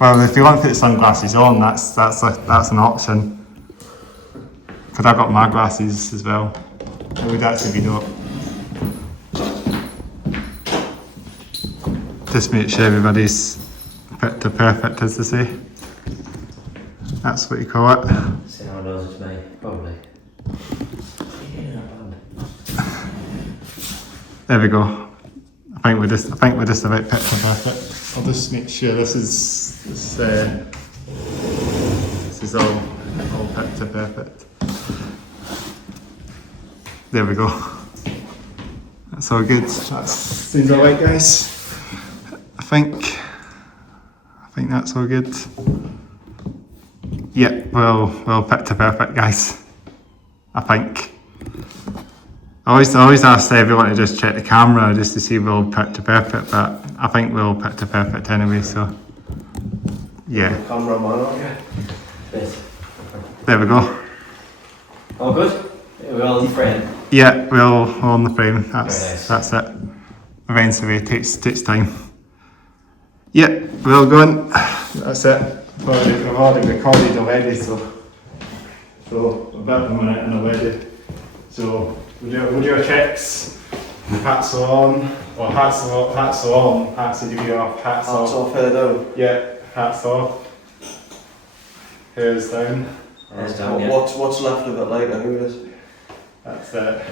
Well, if you want to put the sunglasses on, that's an option. Because I've got my glasses as well. It would actually be dope. Just make sure everybody's picture perfect, as they say. That's what you call it. See how knows it's me, probably. There we go. I think we're just about picture perfect. I'll just make sure this is all picture perfect. There we go. That's all good. That seems alright, guys. I think that's all good. Yeah, well picture perfect, guys. I think. I always ask everyone to just check the camera just to see if we're all picture perfect, but I think we're all picture perfect anyway, so yeah. Cameraman, aren't you? Yes. There we go. All good? We're all in the frame? Yeah, we're all on the frame. Very nice. That's it. Eventually takes time. Yeah, we're all going. That's it. We've already recorded already, so about a minute in already. So we'll do our checks. Hats are on, or hats are on, hats are due off, hats off. Hair down. Yeah, hats off. Hair's down. Hair's down, yeah. What's left of it like anyways? That's it.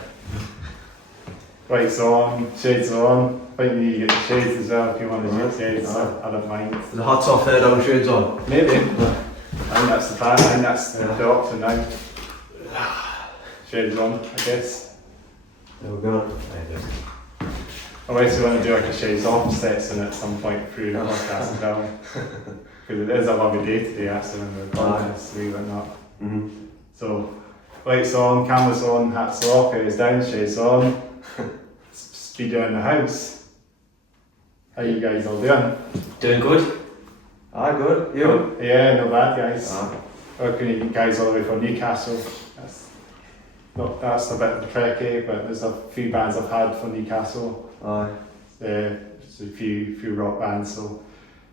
Lights on, shades are on. I think you need to get the shades as well if you want to use shades, so I don't mind. The hats off, hair down, shades on? Maybe. I think that's the plan, I think that's the option now. Shades on, I guess. There we go. Unless you want to do like a shades off session at some point through the podcast as well. Because it is a lovely day today, actually, when we're recording this, believe it or not. Mm-hmm. So, lights on, cameras on, hats off, hair's down, shades on. Speed around the house. How you guys all doing? Doing good? Aye, good. You? Yeah, not bad, guys. Aye. Working you guys all the way from Newcastle. That's a bit tricky, but there's a few bands I've had from Newcastle. Aye. There's a few rock bands, so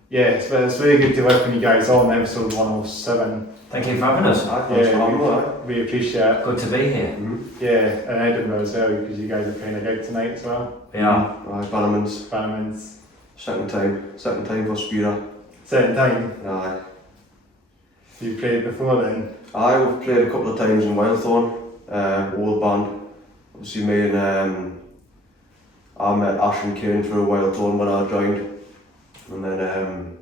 yeah, it's really good to work with you guys on episode 107. Thank you for having us. Aye, thanks for having me, aye. We appreciate it. Good to be here. Mm-hmm. Yeah, and Edinburgh as well, because you guys are playing a gig tonight as well. We are. Aye, Bannerman's. Bannerman's. Second time for Spira. Second time. Aye. You played before then? Aye, we've played a couple of times in Wildthorn, old band. Obviously me and I met Ash and Kane through Wildthorn when I joined. And then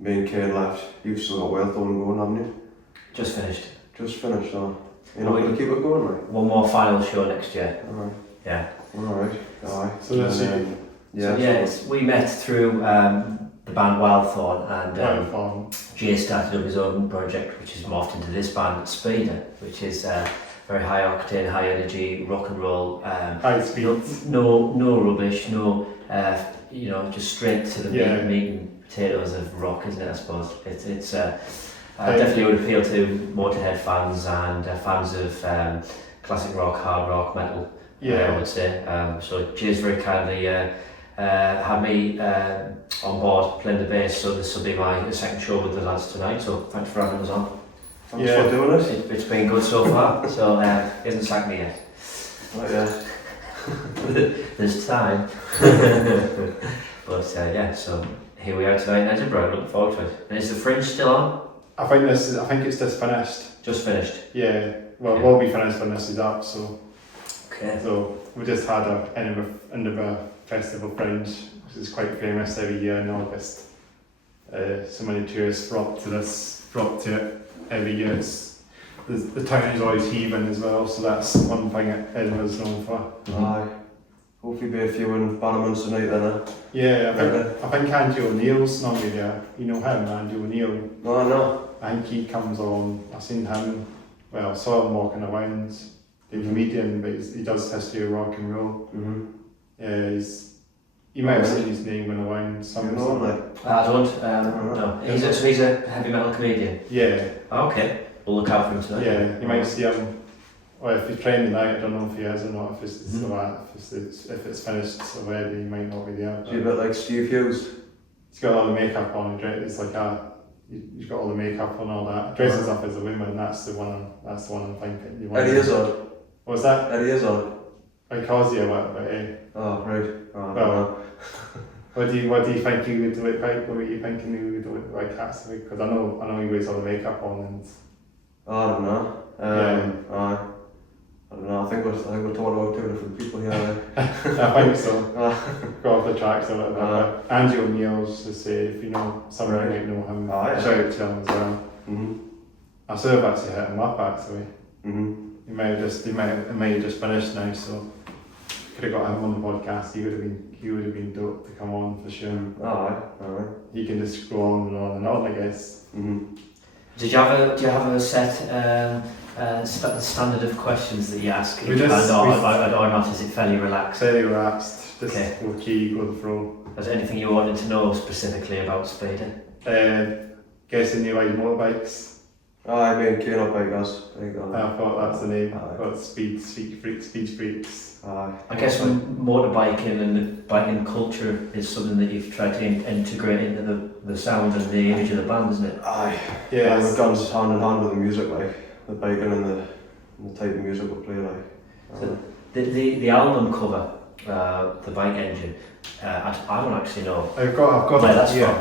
me and Kane left. You've still got Wildthorn going, haven't you? Just finished. Just finished, so you're not going to keep it going, right? One more final show next year. Alright. Yeah. Alright. Aye. So that's it. Yeah. So, yeah, we met through the band Wildthorn, and Fun. Jay started up his own project, which has morphed into this band, Speeder, which is very high octane, high energy, rock and roll. High speed. No rubbish, no, just straight to the Yeah. meat and potatoes of rock, isn't it? I suppose it's definitely would appeal to Motorhead fans and fans of classic rock, hard rock, metal. I would say. So Jay's very kindly had me on board playing the bass, so this will be my second show with the lads tonight, so thanks for having us on. Thanks for doing it. It's been good so far, so he hasn't sacked me yet. Right, yeah. There's time. But so here we are tonight in Edinburgh, looking forward to it. And is the Fringe still on? I think it's just finished. Just finished? Yeah, well, it will be finished when this is up, so. Okay. So we just had a Edinburgh Festival Fringe, which is quite famous every year in August. So many tourists flock to it every year. The town is always heaving as well, so that's one thing that Edinburgh's known for. Aye. Hopefully be a few in Bannerman's tonight then, eh? Yeah, I think Andy O'Neill's normally there. You know him, Andy O'Neill. No. I think he comes on. I've seen him. Well, I saw him walking around. He's a comedian, but he does history of rock and roll. Mm-hmm. Yeah, you might have seen his name when around some. You know, like. I don't. No. He's a heavy metal comedian. Yeah. Okay. We'll look out for him tonight. Yeah, you might see him. Or if he's playing tonight, I don't know if he is or not. If it's if it's finished already, he might not be there. Is he a bit like Steve Hughes? He's got a lot of makeup on. It's like he's got all the makeup and all that. Dresses up as a woman. That's the one I'm thinking. Eddie Izzard. What's that? Eddie Izzard. Like Ozzy or what? But Oh, right. Oh, well, what do you think he would look like? What were you thinking he would look like actually? Because I know he wears all the makeup on and. I don't know. I don't know. I think we're talking about two different people here. I think so. Go off the tracks a little bit. But Andy O'Neill's to say, if you know somebody might know him, shout out to him as well. I should have actually hit him up actually. He might have just finished now, so could have got him on the podcast. He would have been dope to come on for sure. Alright. He can just go on and on and on, I guess. Do you have a set standard of questions that you ask each band, or not? Is it fairly relaxed? Fairly relaxed. Just okay. Go key, go the flow. Was there anything you wanted to know specifically about Speeder? Guessing you like motorbikes. I mean, Kane up bikers. I thought that's the name. Got speed freaks. I guess when motorbiking and the biking culture is something that you've tried to integrate into the sound and the image of the band, isn't it? Yeah, it goes hand in hand with the music, like the biking and the type of music we play, like. So the album cover, the bike engine. I don't actually know. I've got where that's from.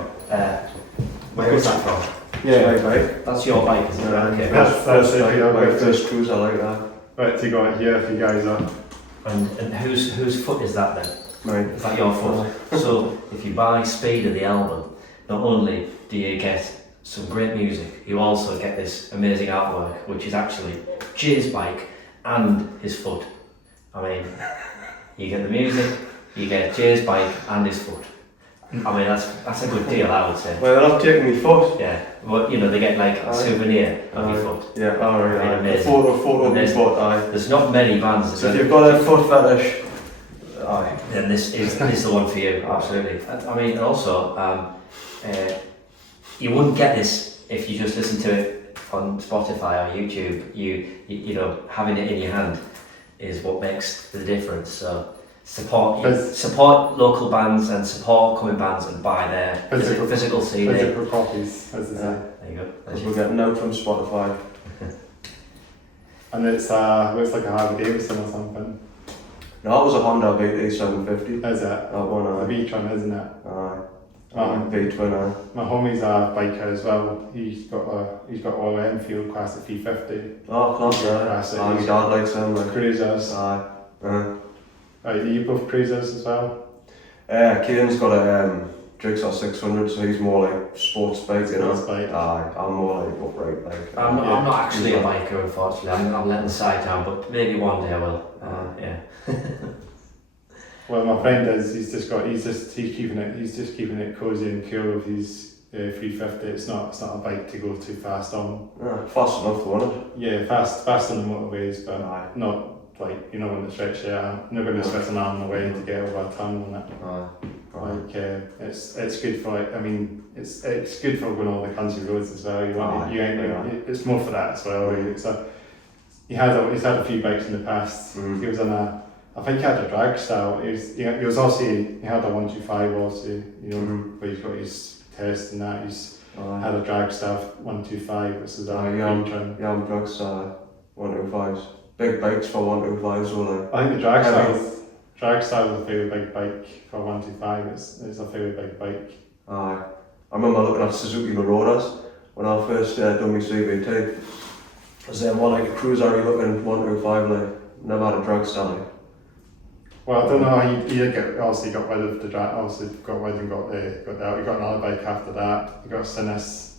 Where is that from? Yeah, my bike. That's your bike, isn't it? Okay. That's it. My first cruise, I like that. Right, you got it here if you guys are. And whose foot is that then? Mine. Is that your foot? So if you buy Speeder the album, not only do you get some great music, you also get this amazing artwork, which is actually Jay's bike and his foot. I mean, you get the music, you get Jay's bike and his foot. I mean, that's a good deal, I would say. Well, they're not taking me foot. Yeah, well, they get like a souvenir of your foot. Yeah, alright. Amazing. Photo of your foot, There's not many bands that so if you've got a foot fetish, then this is the one for you, absolutely. I mean, and also, you wouldn't get this if you just listen to it on Spotify or YouTube. You know, having it in your hand is what makes the difference. So support local bands and support upcoming bands and buy their physical CD. Physical copies, as they say. There you go. we're getting out from Spotify. And it's looks like a Harley Davidson or something. No, it was a Honda BT 750. Is it? That one, a V-Tron, isn't it? V-twin, My homie's a biker as well. He's got all the Enfield Classic 350. Oh, class, Classic. My dad likes them, like. Cruisers. Are you both cruisers as well? Kane's got a Jigsaw 600, so he's more like sports bike, you know. Sports bike. I'm more like upright bike. I'm not actually a biker, unfortunately. I'm letting the side down, but maybe one day I will. Yeah. Well, my friend is. He's just keeping it cozy and cool with his 350. It's not a bike to go too fast on. Fast enough to run it. Yeah, fast on the motorways, but not like when they stretch your arm. You're not going to stretch an arm away to get over a tunnel on it. Like it's good for it's good for going all the country roads as well. It's more for that as well. Really. So he's had a few bikes in the past. He was on I think he had a drag style. He had a 125 also. Where he's got his test and that. He's had a drag style 125, which is young drag style 125s. Big bikes for 125s, like. I think the drag style is a fairly big bike for 125. It's a fairly big bike. I remember looking at Suzuki Maroras when I first done my CVT. Was more like a cruiser looking 125, like. Never had a drag style. Like. Well, I don't know how you got rid of the drag. Obviously got rid and got another bike after that. You got Sinus.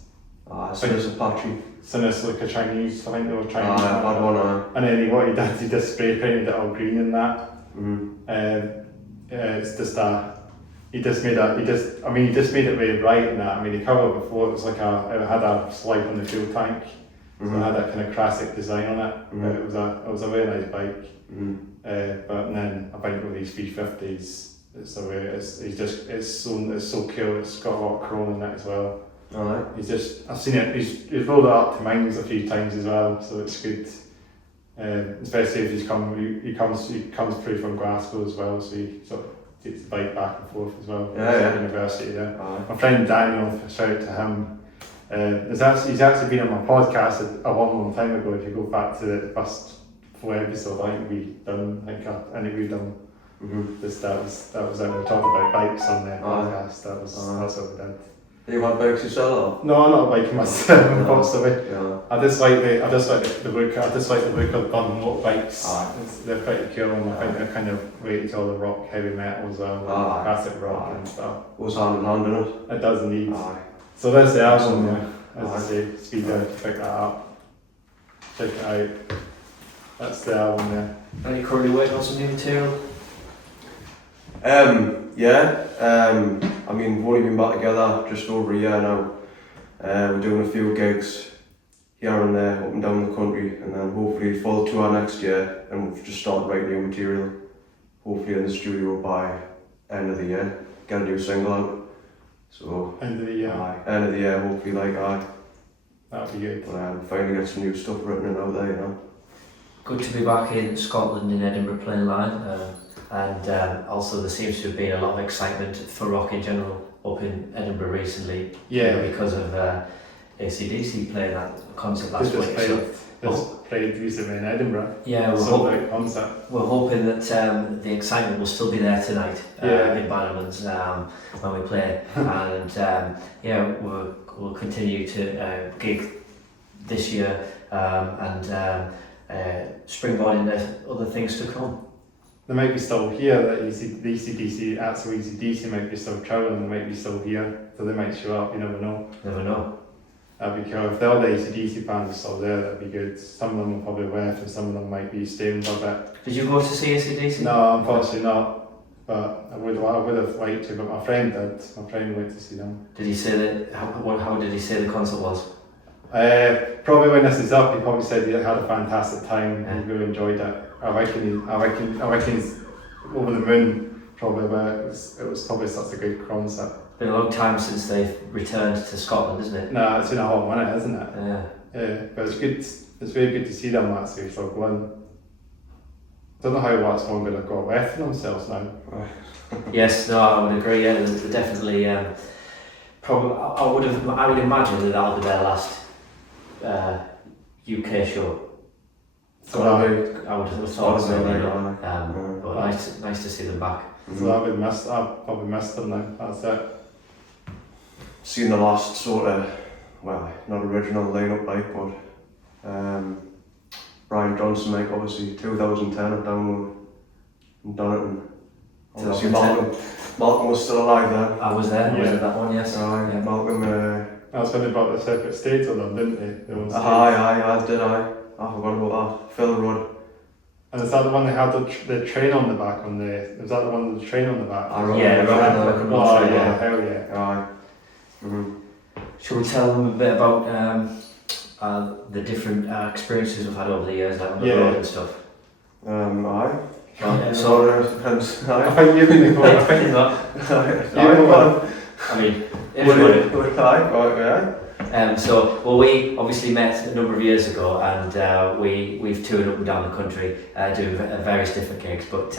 Sinus Apache. Sinus like a Chinese. I think they were Chinese. I had one. And then what he did, he just spray painted it all green in that. It's just he just made it really bright in that. I mean, the cover before it was it had a slide on the fuel tank. So it had that kind of classic design on it. But it was a very nice bike. But then I think with these 350s, it's so cool. It's got a lot of chrome in it as well. Alright. I've seen it. He's rolled it up to mines a few times as well, so it's good. Especially if he comes through from Glasgow as well, so he sort of takes the bike back and forth as well. Yeah. University there. My friend Daniel, shout out to him. he's actually been on my podcast a long time ago. If you go back to the first 4 episodes, I think we done. I interviewed him. That was when we talked about bikes on the podcast. That's what we did. You had bikes yourself? No, I'm not a biker myself, unfortunately. Yeah. I just like the look of Bun motorbikes. They're pretty cool, and I think they're kind of related to all the rock, heavy metal as well, classic rock and stuff. Goes hand in hand, doesn't it? It does indeed. So there's the album there. As I say, speed down to pick that up. Check it out. That's the album there. Are you currently working on some new material? I mean, we've only been back together just over a year now. We're doing a few gigs here and there, up and down the country, and then hopefully full tour next year, and we've just started writing new material. Hopefully in the studio by end of the year, get a new single out. So End of the year. End of the year, hopefully That'll be good. Finally get some new stuff written and out there, you know. Good to be back in Scotland, in Edinburgh, playing live. And also there seems to have been a lot of excitement for rock in general up in Edinburgh recently. Yeah. Because of AC/DC playing that concert last week. Just played recently in Edinburgh. Yeah, concert. We're hoping that the excitement will still be there tonight in Bannerman's when we play. And we'll continue to gig this year and springboard into other things to come. They might be still here, that the AC/DC, actual AC/DC might be still travelling, they might be still here, so they might show up, you never know. Never know. That'd be cool. If all the AC/DC fans are still there, that'd be good. Some of them will probably left and some of them might be staying for a bit. Did you go to see AC/DC? No, unfortunately not. But I would have liked to, but my friend did. My friend went to see them. Did he say that? How did he say the concert was? Probably when this is up, he probably said he had a fantastic time. Yeah. He really enjoyed it. I reckon he's over the moon. Probably, but it was probably such a good concert. Been a long time since they've returned to Scotland, isn't it? No, it's been a hot minute, isn't it? Yeah. Yeah, but it's good. It's very good to see them actually. So going. I don't know how what's one going to go left for themselves now. Yes, no, I would agree. Yeah, they're definitely. Probably, I would imagine that that'll be their last UK show. So I would have thought so. But nice to see them back. So I've probably missed them now. That's it. Seen the last sort of, well, not original lineup like, but Brian Johnson, like obviously 2010 I've done it, and obviously Malcolm was still alive then. I was there. I was at that one, yes. Malcolm. That's when they brought the separate stage on them, didn't they? I did. I forgot about that. Phil Rudd. And is that the one that had the train on the back Is that the one with the train on the back? Yeah, yeah, hell yeah. Shall we tell them a bit about the different experiences we've had over the years, like on the road and stuff? So depends. I think you've been the I think not. I mean, we obviously met a number of years ago, and we've toured up and down the country doing various different gigs, but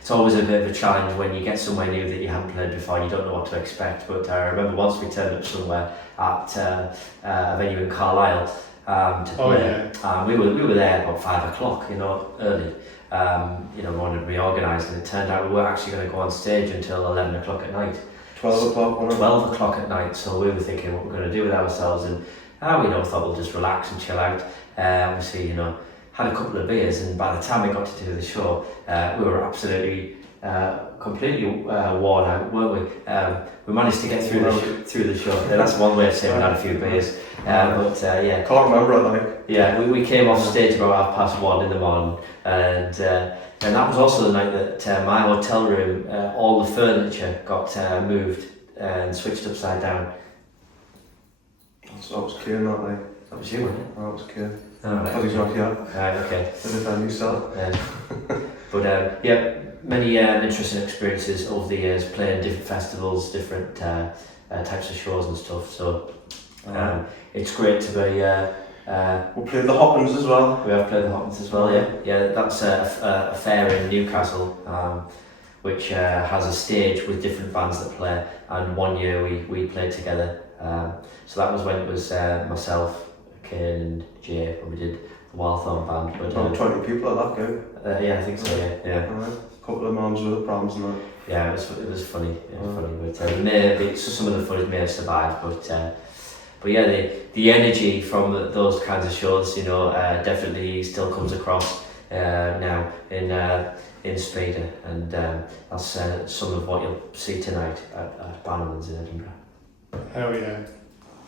it's always a bit of a challenge when you get somewhere new that you haven't played before, you don't know what to expect. But I remember once we turned up somewhere at a venue in Carlisle to play. We were there about 5 o'clock, early. We wanted to be organised, and it turned out we weren't actually going to go on stage until 11 o'clock at night. 12 o'clock? 12 o'clock at night, so we were thinking what we're going to do with ourselves, and thought we'll just relax and chill out. Obviously, had a couple of beers, and by the time we got to do the show, we were absolutely completely worn out, weren't we? We managed to get through the show. That's one way of saying we had a few beers. Can't remember it, Yeah, we came off stage about 1:30 in the morning, and that was also the night that my hotel room, all the furniture got moved and switched upside down. So that was Kane, not they? That was you, wasn't it? That was Kane. Oh, right. Because he's not here. Right, okay. Did it then yourself? Many interesting experiences over the years, playing different festivals, different types of shows and stuff. So it's great to be. We played the Hopkins as well. We have played the Hopkins as well, yeah. That's a fair in Newcastle, which has a stage with different bands that play. And one year we played together So that was when it was myself, Kane and Jay, when we did the Wildthorn band. But about 20 people at that gig. yeah, I think so. Yeah. A couple of mums with problems and that. Yeah, it was funny. Funny, but some of the footage may have survived, but yeah, the energy from those kinds of shows, definitely still comes across now in Speeder, and that's some of what you'll see tonight at Bannerman's in Edinburgh. Hell yeah!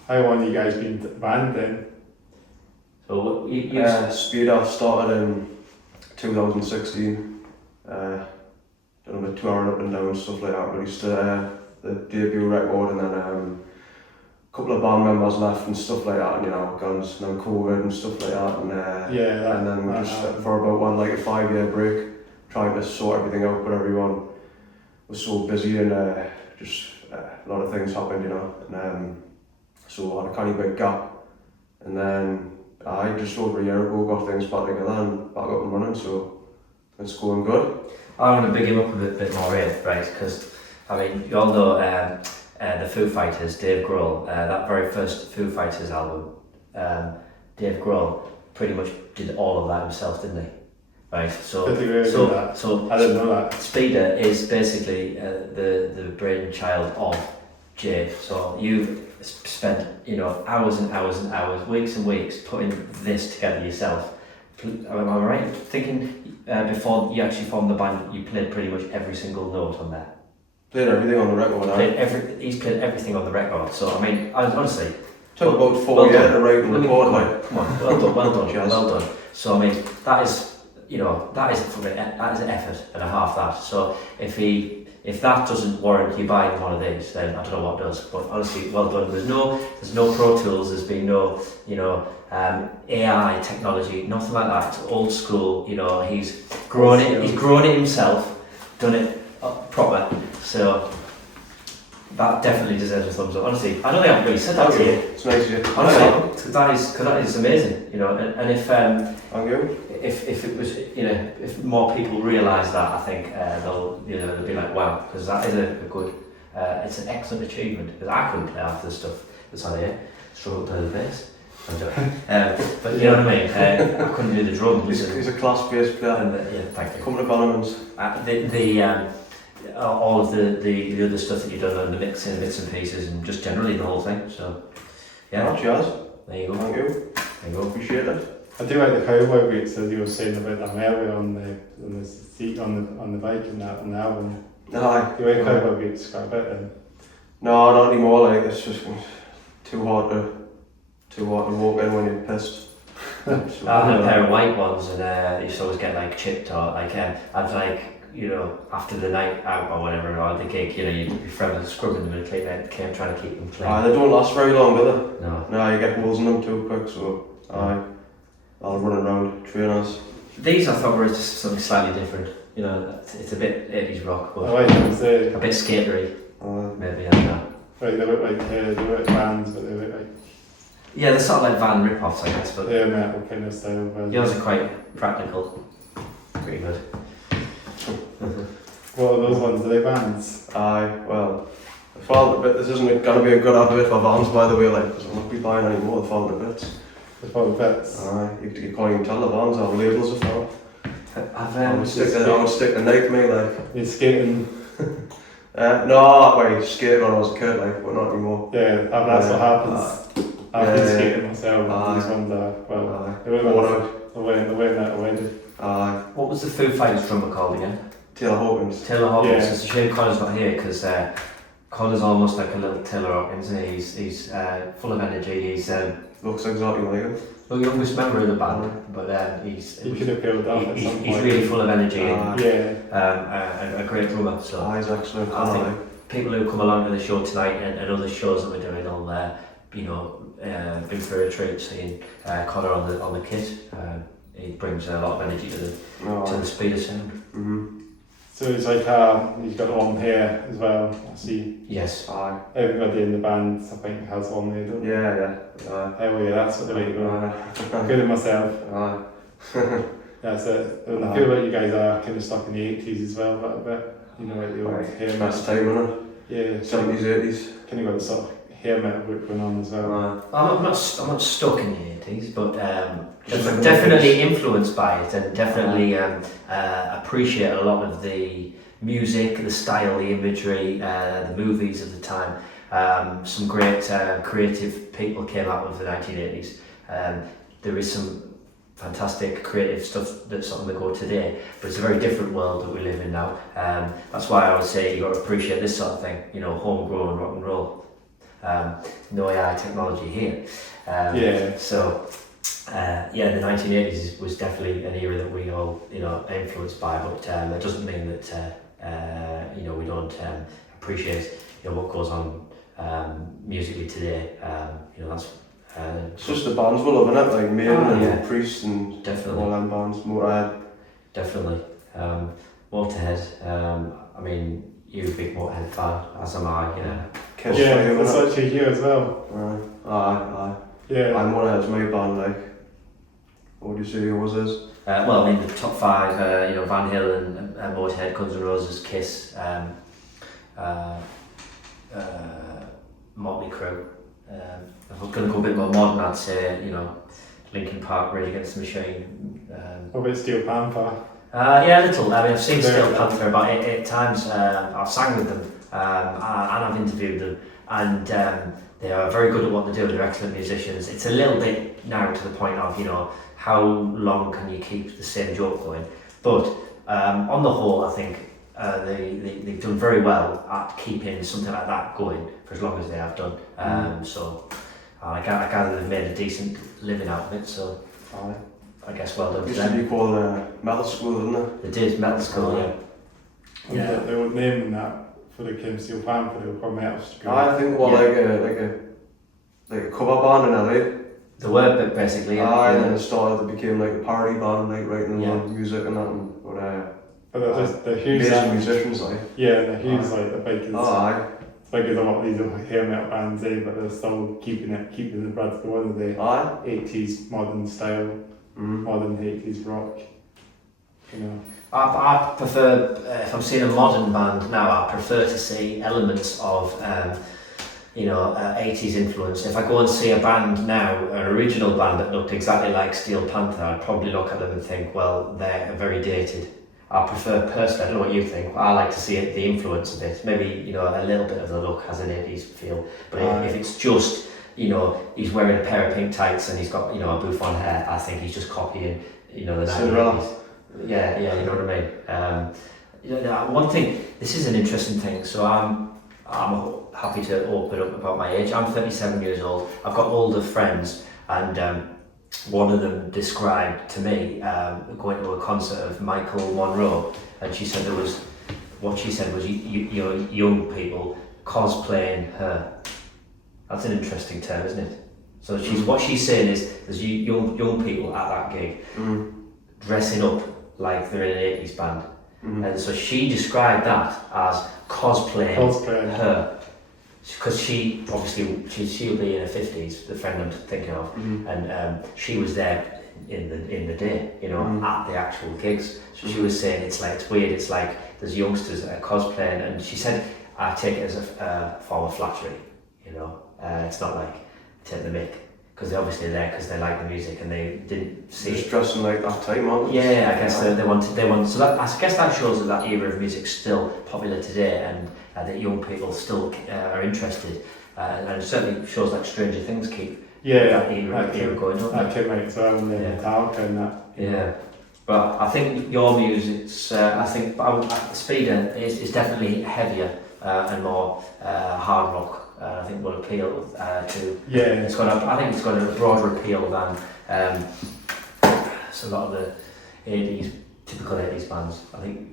How long you guys been banned then? So Speeder started in 2016. Done a bit touring up and down and stuff like that. Released the debut record, and then a couple of band members left and stuff like that, and guns, and then COVID and stuff like that, and and then we just for about a 5-year break, trying to sort everything out, but everyone was so busy and just a lot of things happened, and so I had a kind of big gap, and then I just over a year ago got things back together and back up and running, so it's going good. I want to big him up a bit more, right? Because you all know the Foo Fighters, Dave Grohl. That very first Foo Fighters album, Dave Grohl pretty much did all of that himself, didn't he? Right. So I didn't know that. Speeder is basically the brainchild of Jay. So you've spent hours and hours and hours, weeks and weeks putting this together yourself. Am I right? Thinking before you actually formed the band, you played pretty much every single note on there. Played everything on the record. He's played everything on the record. So honestly, took about 4 years to write and record. Come on, well done, well done. So that is an effort and a half. That. So if that doesn't warrant you buying one of these, then I don't know what does. But honestly, well done. There's no Pro Tools. There's been no AI technology, nothing like that. It's old school. He's grown it. He's grown it himself, done it proper. So that definitely deserves a thumbs up. Honestly, I don't think I've really said that to you. It's nice of you. Honestly, that is amazing. And if thank you. If it was if more people realise that, I think they'll be like, wow, because that is a good. It's an excellent achievement, because I couldn't play half the stuff that's on here. Struggle to play the bass. But you know what I mean. I couldn't do the drums. He's a class bass player. And, thank you. Coming to Bannerman's. All of the other stuff that you've done, and the mixing, bits and pieces, and just generally the whole thing. So yeah. Cheers. There you go. Thank you. There you go. Appreciate it. I do like the cowboy boots that you were saying about them earlier on the seat on the bike and that on the album. Aye. You wear cowboy boots quite a bit then? No, not anymore. It's just too hard to walk in when you're pissed. I had a pair of white ones, and I used to always get chipped, or I'd after the night out or whatever, or the gig, you'd be forever scrubbing them and trying to keep them clean. They don't last very long, do they? No. No, you get holes in them too quick, so I'll run around trainers. These I thought were just something slightly different. It's a bit 80s rock, but I like them, a bit skatery. Maybe, I don't know. Right, they look like bands, but they look like... Yeah, they're sort of like van rip-offs, I guess, but... Yeah, metal kind of style. Yours are quite practical. Pretty good. What are those ones? Are they bands? Well, the Fallen to Bits, this isn't going to be a good advert for Vans, by the way, because I'm not be buying any more of the Fallen to Bits. The Fallen Bits? You can't even tell the Vans have labels of them. I would stick the knife me, You're skating? No, skated when I was a kid, but not anymore. Yeah, that's what happens. I've been skating myself, these ones are, they're wearing that already. What was the Foo Fighters drummer called again? Taylor Hawkins. Taylor Hawkins. It's a shame Connor's not here, because Connor's almost like a little Taylor Hawkins, isn't he? He's full of energy. He's looks exactly like him. The youngest member of the band, but he could have built up at some point. He's really full of energy and a great drummer. So he's excellent. I think people who come along to the show tonight and other shows that we're doing will be for a treat seeing Connor on the kit. He brings a lot of energy to the Speeder sound. Mm-hmm. So it's like he's got long hair as well. I see. Yes. Everybody in the band, I think, has long hair. Don't they? Yeah. Hell yeah, that's what the way to go. Good at myself. That's it. And I feel like you guys are kind of stuck in the 80s as well, a bit. Like the old hair. Best time, innit? Yeah. 70s, 80s. Kind of got the sort of hair metal book going on as well. I'm not stuck in the 80s, but Just definitely influenced by it, and definitely appreciate a lot of the music, the style, the imagery, the movies of the time. Some great creative people came out of the 1980s. There is some fantastic creative stuff that's on the go today, but it's a very different world that we live in now. That's why I would say you got to appreciate this sort of thing, you know, homegrown rock and roll. No AI technology here. So, the 1980s was definitely an era that we all, you know, influenced by, but that doesn't mean that, you know, we don't appreciate, you know, what goes on musically today. You know, that's it's just the bands we're loving it, like Maiden and Priest and definitely all them bands. Motorhead. Definitely. Motorhead, I mean, you're a big Motorhead fan, as am I, you know. Kiss That's actually here as well. Aye. Yeah. Motorhead's my band, like. What do you say yours is? Well, I mean, the top five, you know, Van Halen, and Motorhead, Guns N' Roses, Kiss, Motley Crue. If I was going to go a bit more modern, I'd say, you know, Linkin Park, Rage Against the Machine. What about Steel Panther? Yeah, a little. I mean, I've seen Steel Panther about 8 times. I've sang with them, and I've interviewed them, and they are very good at what they do. They're excellent musicians. It's a little bit now to the point of, you know, how long can you keep the same joke going? But on the whole, I think they've done very well at keeping something like that going for as long as they have done. So I gather they've made a decent living out of it. So I guess well done to Used to them. be called Metal School, didn't They did Metal School, yeah. They were naming that for the Kim Steel Panther, they were called Metal School. I think like a cover band in LA. The word, basically. And then it started, it became like a party band, like writing their own music and that. But they're huge. Amazing musicians, like. Yeah, they're huge, like the big as Aye. big as a lot of these hair metal bands, but they're still keeping the blood going of the 80s modern style, modern 80s rock. You know. I prefer, if I'm seeing a modern band now, I prefer to see elements of, 80s influence. If I go and see a band now, an original band that looked exactly like Steel Panther, I'd probably look at them and think, well, they're very dated. I prefer, personally, I don't know what you think, but I like to see the influence of it. Maybe, you know, a little bit of the look has an 80s feel, but if it's just, you know, he's wearing a pair of pink tights and he's got, you know, a bouffant hair, I think he's just copying, you know, the 1980s. Yeah, you know what I mean. One thing, this is an interesting thing, so I'm happy to open up about my age. I'm 37 years old. I've got older friends, and one of them described to me going to a concert of Michael Monroe, and she said what she said was young people cosplaying her. That's an interesting term, isn't it? So what she's saying is there's young people at that gig dressing up like they're in an 80s band. And so she described that as cosplaying her. Because she obviously she'll be in her 50s, the friend I'm thinking of, and she was there in the day, you know, at the actual gigs. So she was saying it's weird. It's like there's youngsters that are cosplaying, and she said I take it as a form of flattery, you know. It's not like take the mick, because they're obviously there because they like the music and they didn't see. Just dressing like that time, aren't they? Yeah, I guess they want. So that, I guess that shows that era of music's still popular today, and that young people still are interested, and it certainly shows that Stranger Things keep that era going on. That came out as well, and Metallica and that. Yeah, but I think your music's, Speeder is definitely heavier and more hard rock. I think will appeal to. Yeah. I think it's got a broader appeal than so a lot of the typical 80s bands. I think.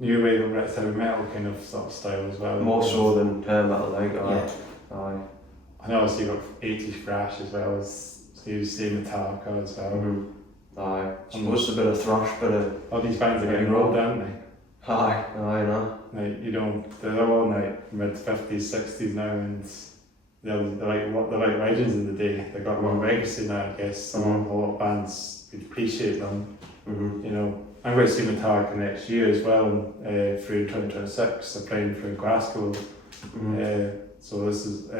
New wave of red heavy metal kind of sort of style as well. More so than hair metal, like. Aye. I know obviously you've got 80s thrash as well as you see Metallica as well. Aye. Supposed a bit of thrash, bit of. All these bands are getting rolled, aren't they? Aye, no. Like, you know, they're all like mid 50s, 60s now, and they're like legends in the day. They've got more legacy now, I guess. A lot of bands would appreciate them. You know, I'm going to see Metallica next year as well, through 2026. They're playing through Glasgow. So this is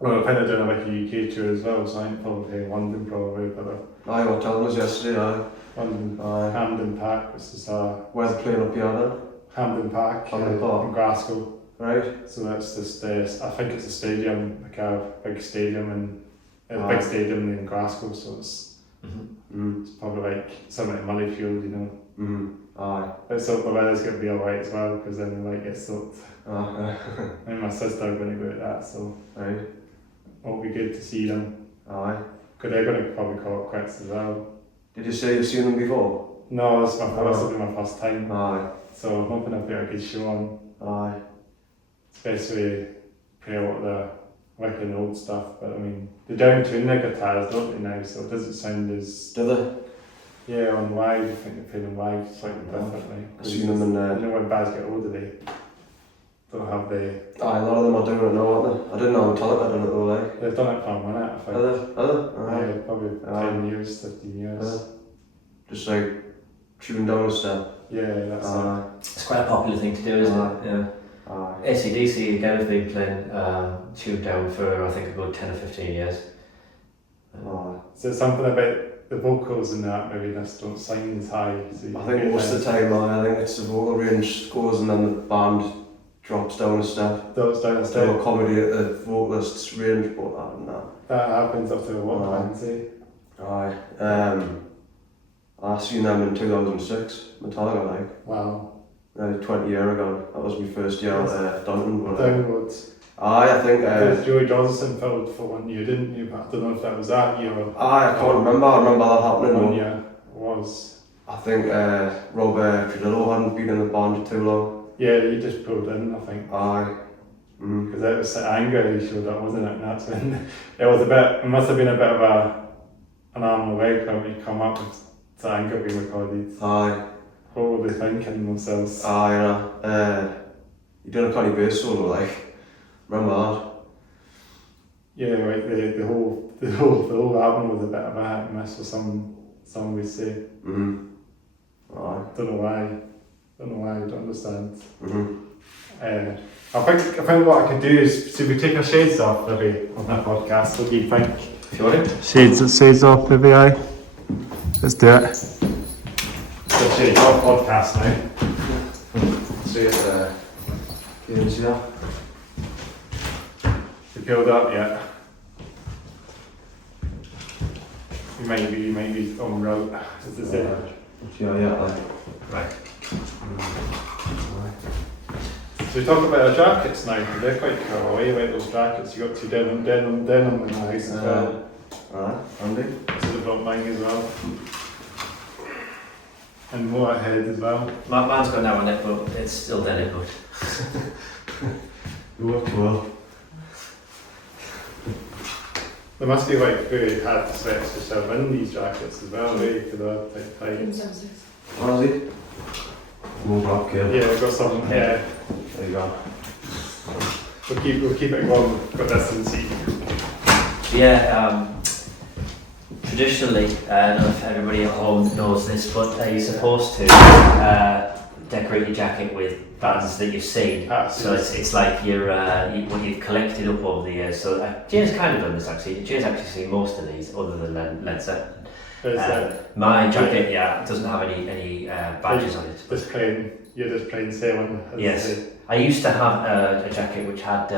Well, I'm kind of doing like a UK tour as well, so I think probably London probably, but Aye, you were telling us yesterday, aye. London, Aye. Hamden Park, which is Where's the plane up here then? Hamden Park, Hamden Park. in Glasgow. Right. So that's just, I think it's a stadium, like a big stadium, and a big stadium in Glasgow, so it's, it's probably like similar to Murrayfield, you know. Aye. Let's hope the weather's going to be alright as well, because then the light gets soaked. Aye. And my sister are going to go at that, so Right. it'll be good to see them. Aye. Because they're going to probably call it quits as well. Did you say you've seen them before? No, this will be my first time. Aye. So I'm hoping I'll put a good show on. Aye. Especially play a lot of the wicked old stuff. But I mean, they down tune their guitars, don't they now? So it doesn't sound as... Do they? Yeah, on live, I think they play them live slightly differently. I've seen them in You know when bands get older, they don't have the... Aye, a lot of them are doing it now, aren't they? I didn't know Metallica done it though, like. They've done it for a minute, I think. Are they? Yeah, probably 10 years, 15 years. Just like tune down a step. Yeah, that's It's quite a popular thing to do, isn't it? Yeah. AC/DC again have been playing tuned down for I think about 10 or 15 years. So it's something about the vocals and that maybe just don't sound as high. So I think most of the time, I think it's the vocal range goes and then the band drops down a step. Drops down a To step. accommodate the vocalist's range, but other than that. That happens after a lot of bands, eh? Aye. I seen them in 2006, Metallica, like. Wow. 20 years ago. That was my first year at Dunton. But, Downwards. aye, I think... Joey Johnson filled for 1 year, didn't you? But I don't know if that was that year or... Aye, I can't remember. I remember that happening. 1 year was... I think Rob Tredillo hadn't been in the band too long. Yeah, he just pulled in, I think. Aye. Because it was anger he showed up, wasn't it? And that's when it was a bit... It must have been a bit of an arm away when he come up with the anger being recorded. Aye. What were they thinking themselves? Aye, yeah. He done a Connie bass solo, like. Remember that? Yeah, like the whole album was a bit of a hit and miss for some would say. Aye. Don't know why. I don't understand. Mm-hmm. I think what I could do is, should we take our shades off maybe on that podcast? What do you think? If you want it. Shades off maybe, aye. Let's do it. So shades off podcast now. See it you see that? You peeled up yet? You might be on route, as they say. Yeah. Right. So we talk about our jackets now, they're quite cool. I like those jackets. You got two denim in the house as well. Aye, handy. So they brought mine as well. And more ahead as well. Mine's got now on it, but it's still denim, but... You work well. There must be like very hard sweats to shove in these jackets as well, eh? Because they're tight. What is it? Move up, kid. Yeah, I've got some here. There you go. We'll keep it going. We've got this and see. Yeah, traditionally, I don't know if everybody at home knows this, but you're supposed to decorate your jacket with bands that you've seen. So it's like what you've collected up over the years. So Jay's kind of done this actually. Jay's actually seen most of these, other than Led Zeppelin. My jacket, doesn't have any badges on it. You're just plain sailing. Yes. I used to have a jacket which had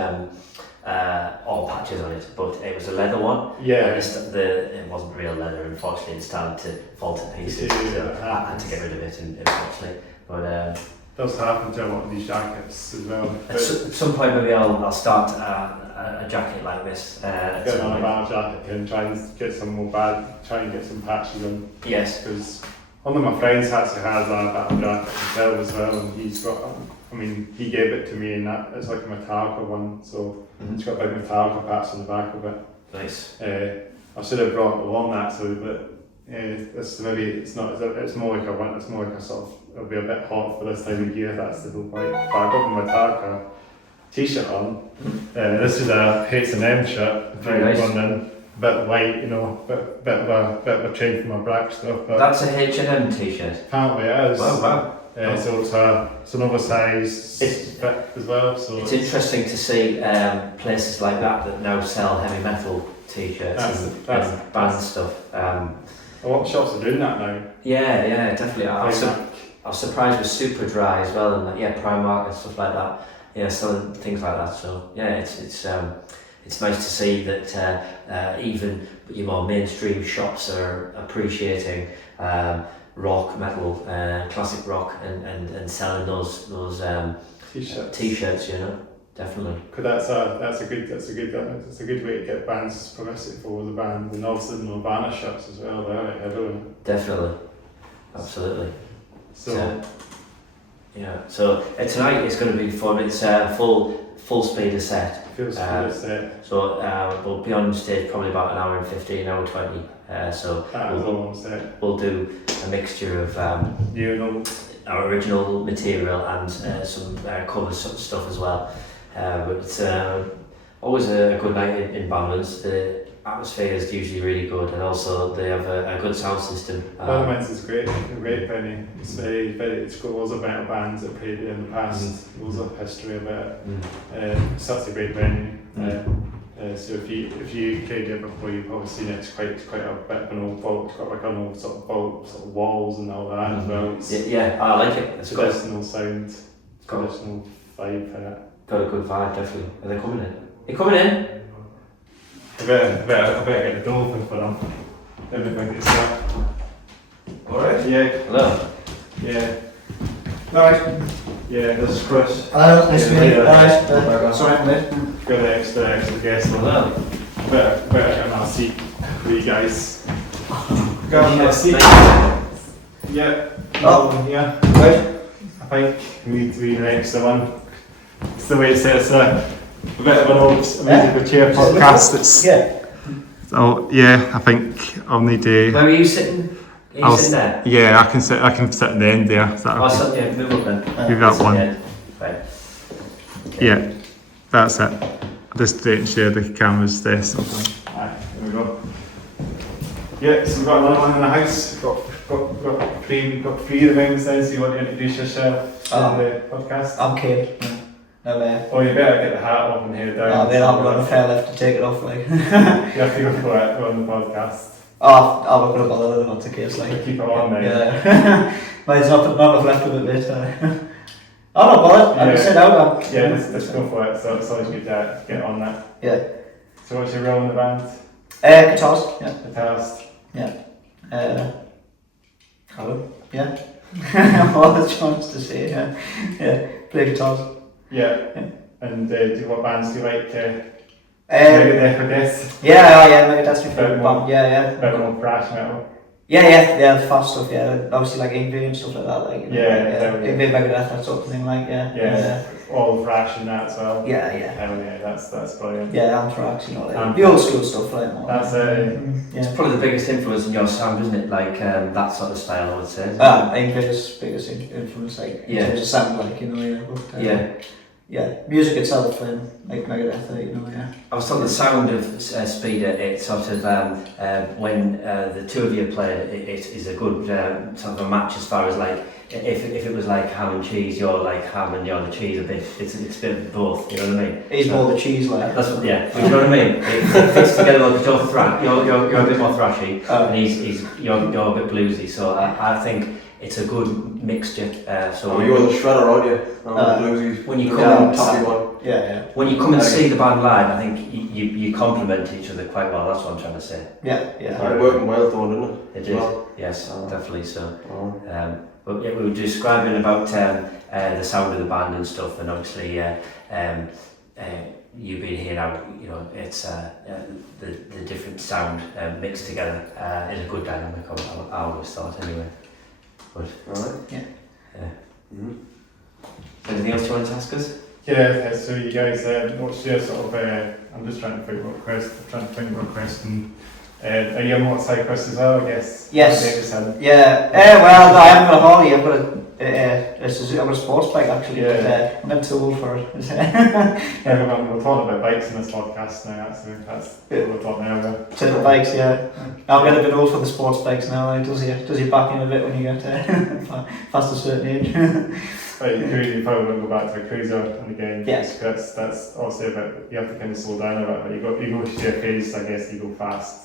all patches on it, but it was a leather one. Yeah. It wasn't real leather, unfortunately. It started to fall to pieces, so I had to get rid of it, unfortunately. But does happen to a lot of these jackets as well. At some point, maybe I'll start a jacket like this. Get on a bad jacket and try and get some more try and get some patches on. Yes. Because one of my friends actually has a battle jacket himself as well, and he's got. He gave it to me, and it's like a Metallica one, so it's got big Metallica patch on the back of it. Nice. I should have brought along that, but it's not. It's more like a sort of. It'll be a bit hot for this time of year. That's the whole point. But I got my Metallica t-shirt on. This is a H&M shirt. Very nice. A bit white, bit of a change from my black stuff. But that's a H&M t-shirt. apparently it is. Wow. So it's an oversized fit as well. So it's interesting to see places like that now sell heavy metal t-shirts and band stuff. A lot of shops are doing that now. Yeah, definitely. I was surprised with Super Dry as well, and Primark and stuff like that. Yeah, selling things like that. So yeah, it's nice to see that even your more mainstream shops are appreciating rock, metal, classic rock, and selling those t-shirts. You know, definitely. Because that's a good way to get bands progressive for the band, and also the Nirvana shops as well. Definitely, absolutely. So tonight it's going to be fun. It's full speed set. So we'll be on stage probably about an hour and 15, an hour and 20. We'll do a mixture of our original material and some cover stuff as well. But it's always a good night in Bamlands. The atmosphere is usually really good, and also they have a good sound system. Parliaments is great venue. It's very, it's got loads of metal bands that played in the past, loads of history about it. It's such a great venue. So if you came there before, you've probably seen it. It's quite a bit of an old vault. It's got like an old sort of walls and all that as well. Yeah, I like it. It's got traditional sound, traditional vibe for it. Got a good vibe, definitely. Are they coming in? Are you coming in? I better get the door open for them. Everything gets up. Alright? Yeah. Hello. Yeah. Alright. Yeah, this is Chris. Hello, nice to meet you. Alright. Sorry, I'm late. Got the extra guest on Hello. Better get my seat for you guys. Go on my seat. Yeah. Yeah. Right. I think we need to be the extra one. It's the way it says a bit of an old musical chair podcast. So yeah, I think I'll need to. Where are you sitting? Are you sitting there? Yeah, I can sit in the end there. Is that okay? Move up then. Give that one. Right. Okay. Yeah, that's it. Just don't share the cameras there. So. Alright, there we go. Yeah, so we've got another one in the house. Got three remains then, so you want to introduce yourself on the podcast? I'm Kane. No, Oh, you better get the hat off and head down. then I've got a fair left to take it off, like. You have to go for it on the podcast. I'm not going to bother with it, that's the case, like. Keep it on then. Yeah. But it's not enough left of it, mate. I'm not bothered, I'm just sit down. Yeah, let's go for it, so it's always good to get on that. Yeah. So what's your role in the band? Guitars, yeah. Guitarist? Yeah. Hello? Yeah. What was chance to say, yeah. Play guitars. Yeah. And what bands do you like? Megadeth, I guess. Yeah, Megadeth's my favourite band. Yeah. Bit more thrash metal. Yeah, fast stuff, yeah. Obviously like Ingve and stuff like that, like. Ingve, Megadeth, that sort of thing, like, Yeah. All thrash and that as well. Yeah. Hell yeah, that's brilliant. Yeah, Anthrax, like the old school stuff, like more. That's It's probably the biggest influence in your sound, isn't it? Like that sort of style, I would say. Ingve's biggest influence, like in terms of sound, like music itself, like Megadeth, I was talking the sound of Speeder. It sort of when the two of you played, it is a good sort of a match as far as like if it was like ham and cheese, you're like ham and you're the cheese a bit. It's a bit of both. You know what I mean? He's more the cheese, like. That's what, yeah. You know what I mean? It fits together like you're a bit more thrashy, and you're a bit bluesy. So I think it's a good mixture. You're the shredder, aren't you? Bluesy. When you come when you come and see the band live, I think you complement each other quite well. That's what I'm trying to say. Yeah. It worked well, though, didn't it? It did. Well. Yes, definitely so. But yeah, we were describing about the sound of the band and stuff, and obviously you being here now, you know, it's the different sound mixed together is a good dynamic. I always thought anyway. But alright. Yeah. Anything else you want to ask us? Yeah, so you guys, what's your sort of, I'm just trying to think what question. Are you a motorcyclist as well, I guess? Yes. Well, no, I haven't got a Harley, I've got a sports bike actually, but I'm not too old for it. We're talking about bikes in this podcast now, that's what we're talking about. To the bikes, yeah. I'm getting a bit old for the sports bikes now. Like, does he back in a bit when you get past a certain age? But you probably won't go back to a cruiser and again. Yes. That's also about, you have to kind of slow down a bit. But you go to your pace, I guess you go fast.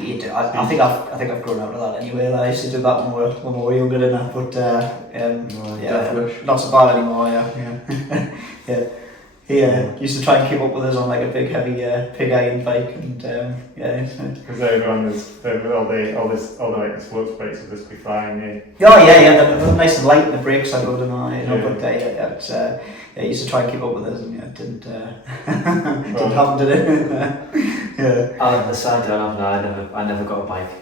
You do. I think I've grown out of that anyway. Like, I used to do that when we were younger than that, but definitely. not so bad anymore. Yeah. Yeah. He used to try and keep up with us on like a big heavy pig iron bike, and Because everyone is all the like sports bikes will just be flying. they're nice and light, and the brakes are good and all, you know. But he used to try and keep up with us, and didn't happen to do. Yeah. Aside I never got a bike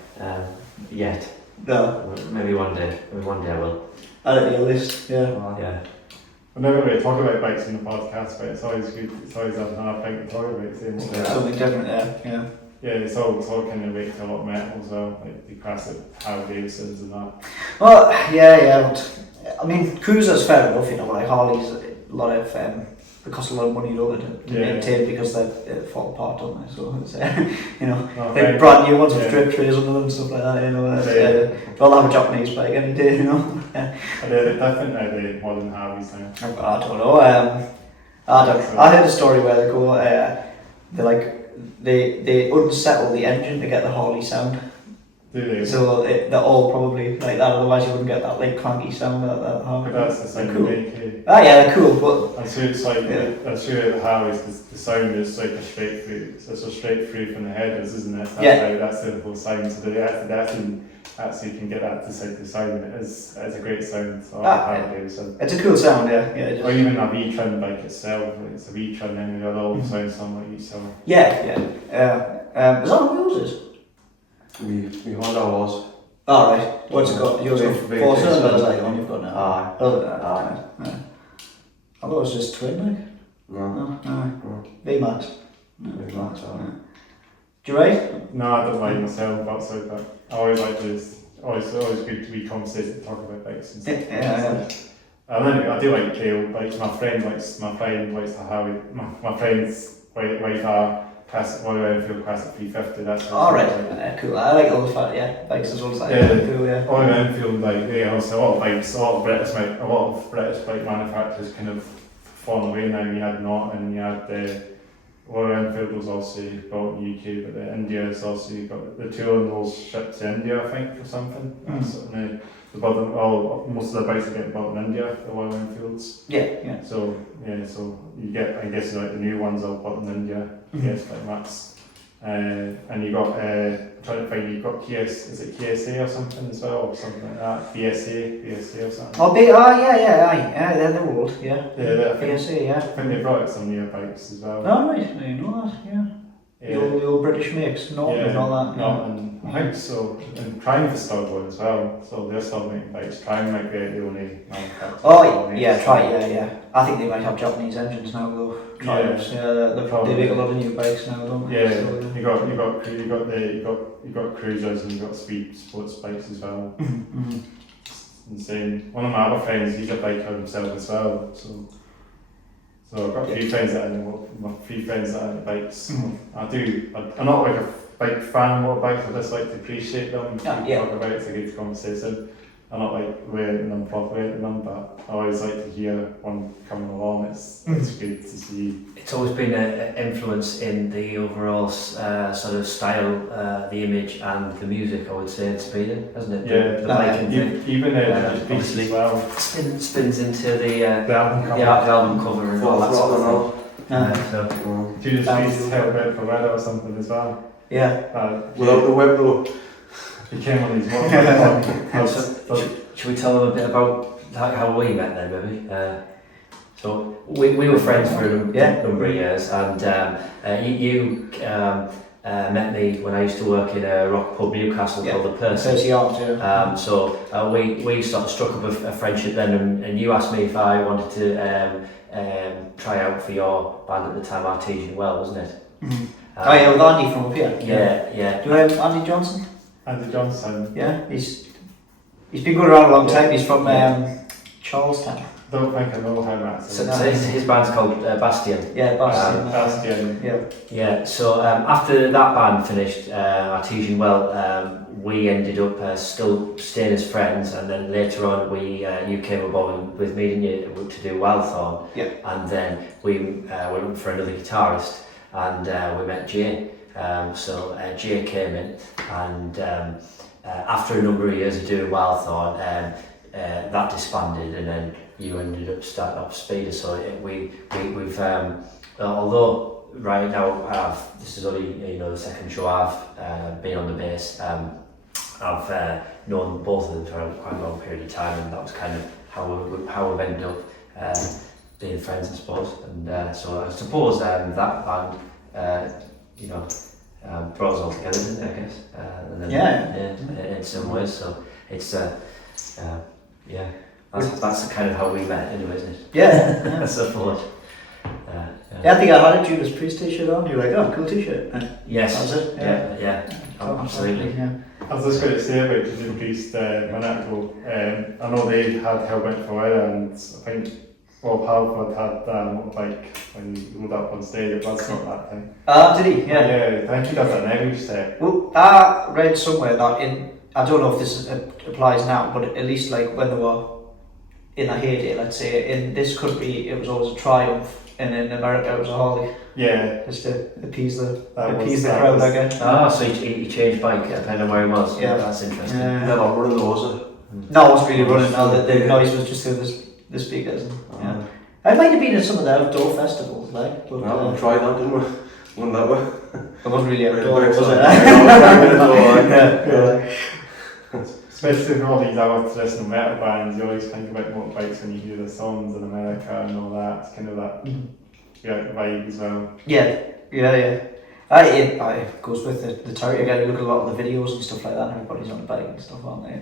yet. No. Maybe one day I will. Add it to your list. Yeah. Yeah. I never really talk about bikes in the podcast, but it's always good. It's always a thing to talk about. Something different there. Yeah. Yeah, it's all kind of related to a lot of metal as well, like the classic Harley Davidsons and that. Well, yeah, but I mean, cruisers fair enough, you know. Like Harleys, a lot of they cost a lot of money to maintain because they fall apart, don't they? So it's they're brand new ones with drip trays under them and stuff like that. You know, they'll have a Japanese bike any day, you know. Are they different now, the modern Harleys now? I don't know. I heard a story where they go, they unsettle the engine to get the Harley sound. Do they? So they're all probably like that. Otherwise, you wouldn't get that like clanky sound that Harley. But that's the sound cool. they make. They're cool, but I'm sure it's like I'm sure the Harleys, the sound is like a straight through. So it's a straight through from the headers, isn't it? That's the whole sound. So they actually can get that to sound. It's a great sound. So it's a cool sound, yeah. Or even a V-trim bike itself. It's a V-trim, and they all sound something like each other. Yeah. Is that on wheels? We Honda was. Alright. What's it got? Yours got 4 cylinders, like the one you've got now? Aye. I thought it was just twin, like. No. V-Max. V-Max, Do you ride? No, I don't like myself, but I always like this. Always good to be conversated and talk about bikes and stuff. I do like the old bikes. My friend likes the Harley. My friend's wife are classic Royal Enfield Classic 350. That's cool. I like all the bikes as well. Cool, Royal Enfield, also a lot of British bike manufacturers kind of fallen away now. You had Knott and you had Royal Enfield was also built in the UK, but India has also got the 2 of those shipped to India, I think, or something. Most of the bikes are getting built in India, the Royal Enfields. Yeah. So you get, I guess, like the new ones are built in India. I guess like that's. And you got trying to find, you've got is it KSA or something as well, or something like that? BSA or something. They're old, yeah. BSA, I think they brought out some new bikes as well. Oh, right, I know that, yeah. The old British makes, Norton and all that. And I think so. And Triumph is still going as well, so they're still making bikes. Triumph might be the only manufacturer. I think they might have Japanese engines now though. Triumphs, they make a lot of new bikes now, don't they? Yeah, so, you got cruisers and you got speed sports bikes as well. It's insane. One of my other friends, he's a biker himself as well, so I've got a few friends that are into bikes. I'm not like a bike fan of motorbikes, I just like to appreciate them. Talk about it's a good conversation. I'm not like rating them properly, but I always like to hear one coming along. It's good to see. It's always been an influence in the overall sort of style, the image and the music, I would say, in speeding, hasn't it? The biking thing. Even the beats as well. Spins into the album cover and all that sort of thing. Do you just help out for weather or something as well? Yeah. Without the whip though. He came on his motorbike. Should we tell them a bit about how we met then, maybe? So we were friends for a number of years, and you met me when I used to work in a rock pub Newcastle called the Percy. So we sort of struck up a friendship then, and you asked me if I wanted to try out for your band at the time, Artesian Well, wasn't it? Mm-hmm. With Andy from up here. Yeah. Do you know Andy Johnson? Andy Johnson. Yeah, he's been going around a long time. He's from Charlestown. I don't think I know how Max So, is. so his band's called Bastion. Yeah, Bastion. Bastion. Yeah. Yeah, so after that band finished, Artesian Well, we ended up still staying as friends, and then later on you came aboard with me, didn't you, to do Wildthorn. Yeah. And then we went for another guitarist, and we met Jay. So Jay came in, and after a number of years of doing Wildthorn, that disbanded, and then you ended up starting up Speeder. So we've although right now this is only the second show I've been on the bass. I've known both of them for quite a long period of time, and that was kind of how we've ended up being friends, I suppose. And so I suppose that band brought us all together, didn't it, I guess? And then, in some ways. So it's that's kind of how we met, anyway, isn't it? Yeah. I suppose. Yeah, I think I had a Judas Priest t-shirt on. You were like, oh, cool t-shirt. Yes. That was it. Yeah. Oh, absolutely. Yeah. I was just going to say about Judas Priest a minute ago. I know they had Hellbent for Weather, and I think Rob Halford had motorbike when he rode up on stage at Buzzcocks that time. Did he? Yeah. Yeah, I think he does that in every set. Well, I read somewhere that I don't know if this applies now, but at least like when they were in a heyday, let's say, in this country it was always a Triumph, and in America it was a Harley. Yeah. Just to appease the that crowd, was- I guess. So he changed bike depending on where he was. Yeah. That's interesting. They're not running those. No, it wasn't really running. No, the noise was just through the speakers. Yeah. I might have been at some of the outdoor festivals, like. But, Well, we tried that, didn't we? Went that way. it wasn't really outdoor, was it? Especially with all these other traditional metal bands, you always think about motorbikes when you hear the songs in America and all that. It's kind of that vibe as well. Yeah. It goes with the territory. Again, you look at a lot of the videos and stuff like that, and everybody's on a bike and stuff, aren't they?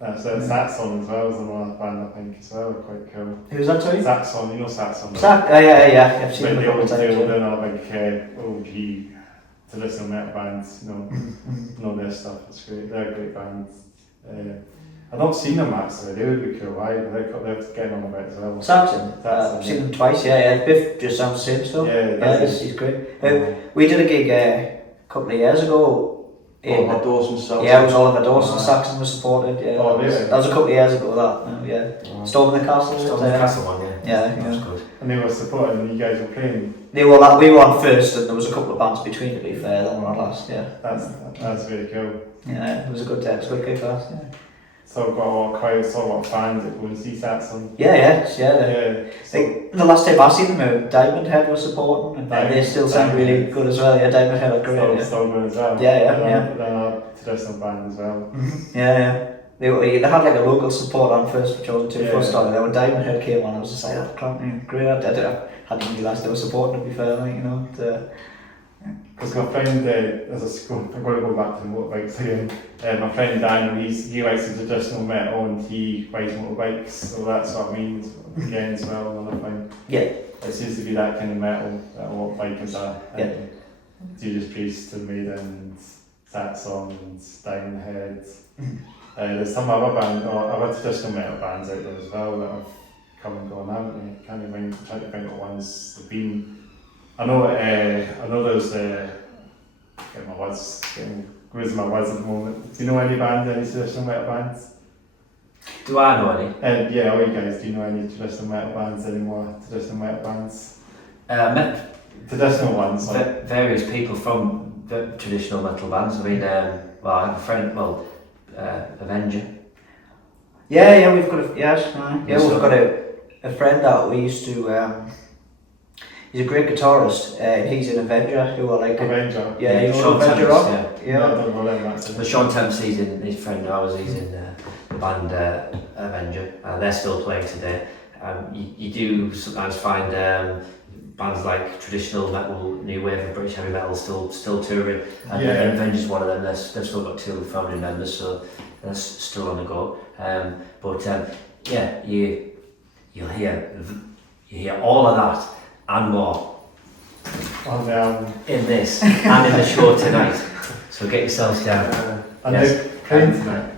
Saxon as well is another band I think as well, quite cool. Who's that, sorry? Saxon, you know Saxon? Yeah. I've seen them a They couple always of times. do Yeah. another big OG traditional metal bands, know their stuff, it's great, they're great bands. I've not seen them actually, they would be cool, they're getting on a bit as well. Saxon. I've seen them twice, yeah. Biff just sounds the same still. He's great. We did a gig a couple of years ago. Oliver Dawson Saxon. Yeah, it was Oliver Dawson. Saxon was supported. Yeah, Oh, really? That was a couple of years ago. Storming the Castle. Storming the Castle one, yeah. Yeah. That's good. And they were supporting and you guys were playing. We were on first, and there was a couple of bands between. To be fair, then we were on last. Yeah. That's really cool. Yeah, it was a good day. It was a good gig last. Yeah. So I've got a lot of crowds, a lot of fans that go and see Saxon. Yeah. So, The last time I seen them, Diamond Head was supporting, and they still sound really good as well. Yeah, Diamond Head are great. still good as well. Yeah. They're a traditional band as well. Yeah. They had like a local support on first, which I wasn't too Yeah. fussed on. Then when Diamond Head came on, I was just like, oh, crap, great. I hadn't realised they were supporting, to be fair, Because my friend, I'm going to go back to the motorbikes again. My friend Daniel, he likes the traditional metal and he rides motorbikes, so that's what I mean again as well, another thing. Yeah. It seems to be that kind of metal that a lot of bikers are. Yeah. Judas Priest and Maiden and Saxon and Diamond Head. There's some other traditional metal bands out there as well that have come and gone, haven't they? I'm trying to think what ones they've been. I know there's getting where's my words at the moment. Do you know any traditional metal bands? Do I know any? Yeah, all you guys, do you know any traditional metal bands anymore? Traditional metal bands? Met Traditional ones. Like. various people from the traditional metal bands. I mean, I have a friend, Avenger. Yeah, we've got we've got a friend that we used to. He's a great guitarist. He's in Avenger, who are like Avenger. Yeah, you know Sean Avenger Tempest, Rock. Yeah. No, I don't know them actually. But Sean Tempest, he's his friend ours, he's in the band Avenger. They're still playing today. You do sometimes find bands like traditional metal, new wave and British heavy metal still touring. And Avenger's one of them. They've still got 2 family members, so they're still on the go. You'll hear all of that and more in this and in the show tonight. So get yourselves down. And they're playing tonight.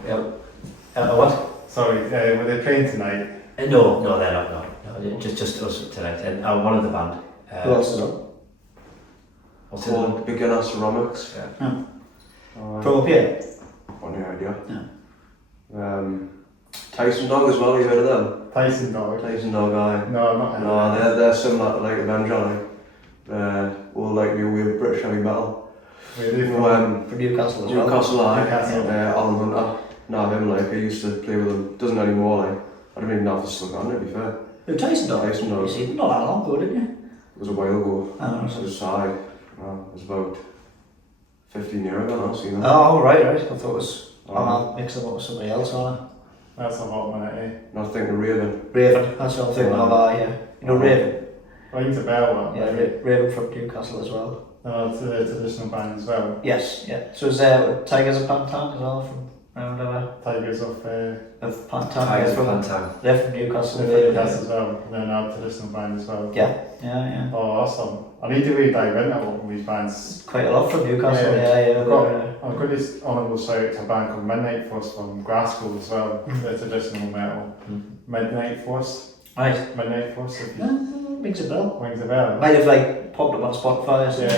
What? Sorry, were they playing tonight? No, they're not. No, just us tonight. And one of the band. Who else is on? What's it called? Beginner Ceramics. Yeah. From up here? Funny idea. Yeah. Tyson Dog as well, you heard of them? Tyson Dog. Tyson Dog, aye. No, I'm not. No, they're similar to like Avenger, all like new wave British heavy metal. Really? From Newcastle as well? Newcastle, aye. Newcastle. Alan Hunter. No, him, like, I used to play with him. Doesn't anymore, like. I don't even know if it's still on, to be fair. Who, Tyson Dog? Tyson Dog. You see them not that long ago, didn't you? It was a while ago. Oh, It was high. It was about 15 years ago now, seen them. Oh, right. I thought it was... I'll mix them up with somebody else on it. That's a hot minute, eh? Not thinking of Raven. Raven, that's what I'm thinking of, yeah. You know Raven? Rings a bell, Yeah, Raven from Newcastle as well. No, it's a traditional band as well. Yes, yeah. So is Tigers of Pantan as well from around Tigers of Pantan? Tigers They're of from, Pantan. they're from Newcastle. That's as well. They're now a traditional band as well. Yeah. Oh, awesome. I need to really dive into all these bands. Quite a lot from Newcastle, yeah. I've got this honourable shout out to a band called Midnight Force from Glasgow as well. They're traditional metal. Midnight Force. Right. Midnight Force, if you Rings a bell. rings a bell. Might have like popped up on Spotify or something.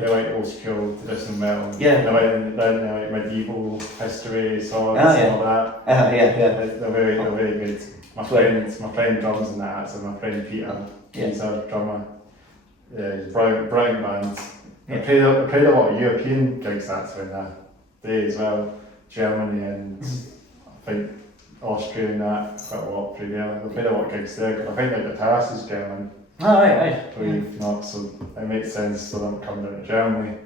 They're like old school traditional metal. Yeah. They're like medieval history, swords, Yeah. and all that. They're very good. My friend drums in that, so my friend Peter, he's a drummer. Yeah, he's a brilliant band. I played a lot of European gigs actually in that day as well. Germany and I think Austria and that, quite a lot through there. I played a lot of gigs there because I think the guitarist is German. Right. Believe not, so it makes sense so them come down to Germany.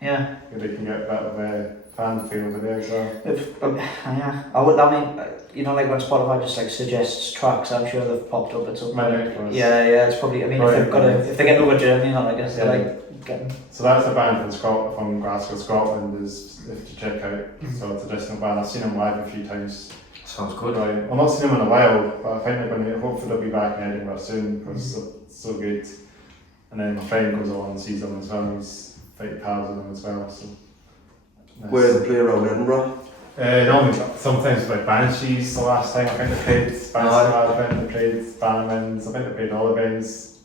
Yeah. They can get a bit of a fan feel over there as well. You know, like when Spotify just like suggests tracks, I'm sure they've popped up at some point. Midnight Force. Yeah, it's probably. I mean, if they're getting over Germany, I guess they're like getting. So that's a band from from Glasgow, Scotland. Is if you check out. So it's a traditional band. I've seen them live a few times. Sounds good. Right. Well, not seen them in a while, but I think they're going to. Hopefully, they'll be back in Edinburgh soon because it's so good. And then my friend goes along and sees them as well. He's like pals with them as well. So. Where did they play around Edinburgh? Normally, sometimes like Banshees the last time I think they played. Banshees, they played Bannermans, I think they played all the bands.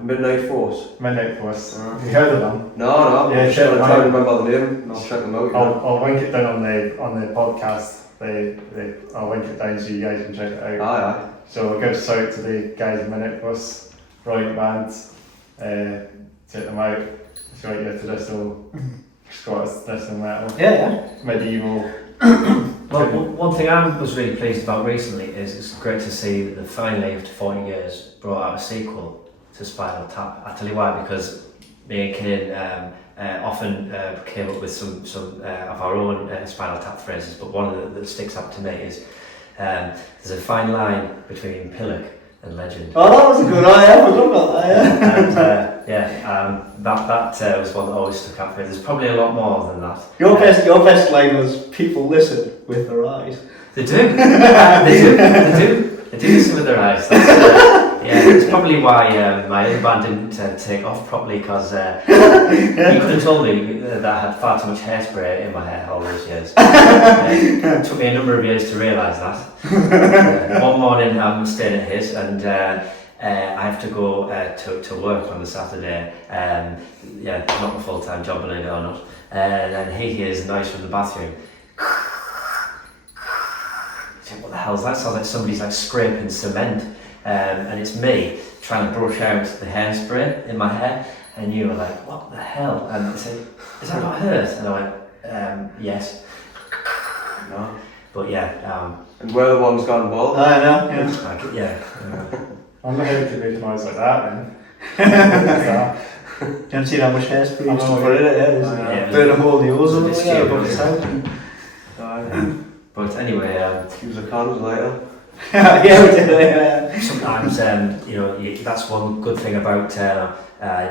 Midnight Force. Midnight Force. Have you heard of them? No. Yeah, I'm trying to remember the name. I'll check them out. I'll link it down on the podcast. I'll link it down so you guys can check it out. Aye. So I'll give a shout out to the guys in Midnight Force, brilliant band. Check them out. If you like your traditional Scottish traditional metal. Yeah. Medieval. Well, one thing I was really pleased about recently is it's great to see that they finally, after 40 years, brought out a sequel to Spinal Tap. I tell you why, because me and Kane often came up with some of our own Spinal Tap phrases, but one of that sticks out to me is there's a fine line between pillock and legend. Oh, that was a good one. I forgot about that. That was one that always stuck out for me. There's probably a lot more than that. Your best line was people listen with their eyes. They do. They do listen with their eyes. It's probably why my other band didn't take off properly because you could have told me that I had far too much hairspray in my hair all those years. It took me a number of years to realise that. One morning I'm staying at his and I have to go to work on the Saturday. Not a full-time job, believe it or not. And then he hears a noise from the bathroom. What the hell is that? Sounds like somebody's like scraping cement. And it's me trying to brush out the hairspray in my hair, and you were like, what the hell? And I said, is that not hers? And I went, yes. No. But and where the one's gone bald? I know, I'm not able to make a noise like that then. You haven't seen how much hairspray you used to know, put in it, Burn a hole in the ozone above his house. But anyway, use a candle lighter. Sometimes, that's one good thing about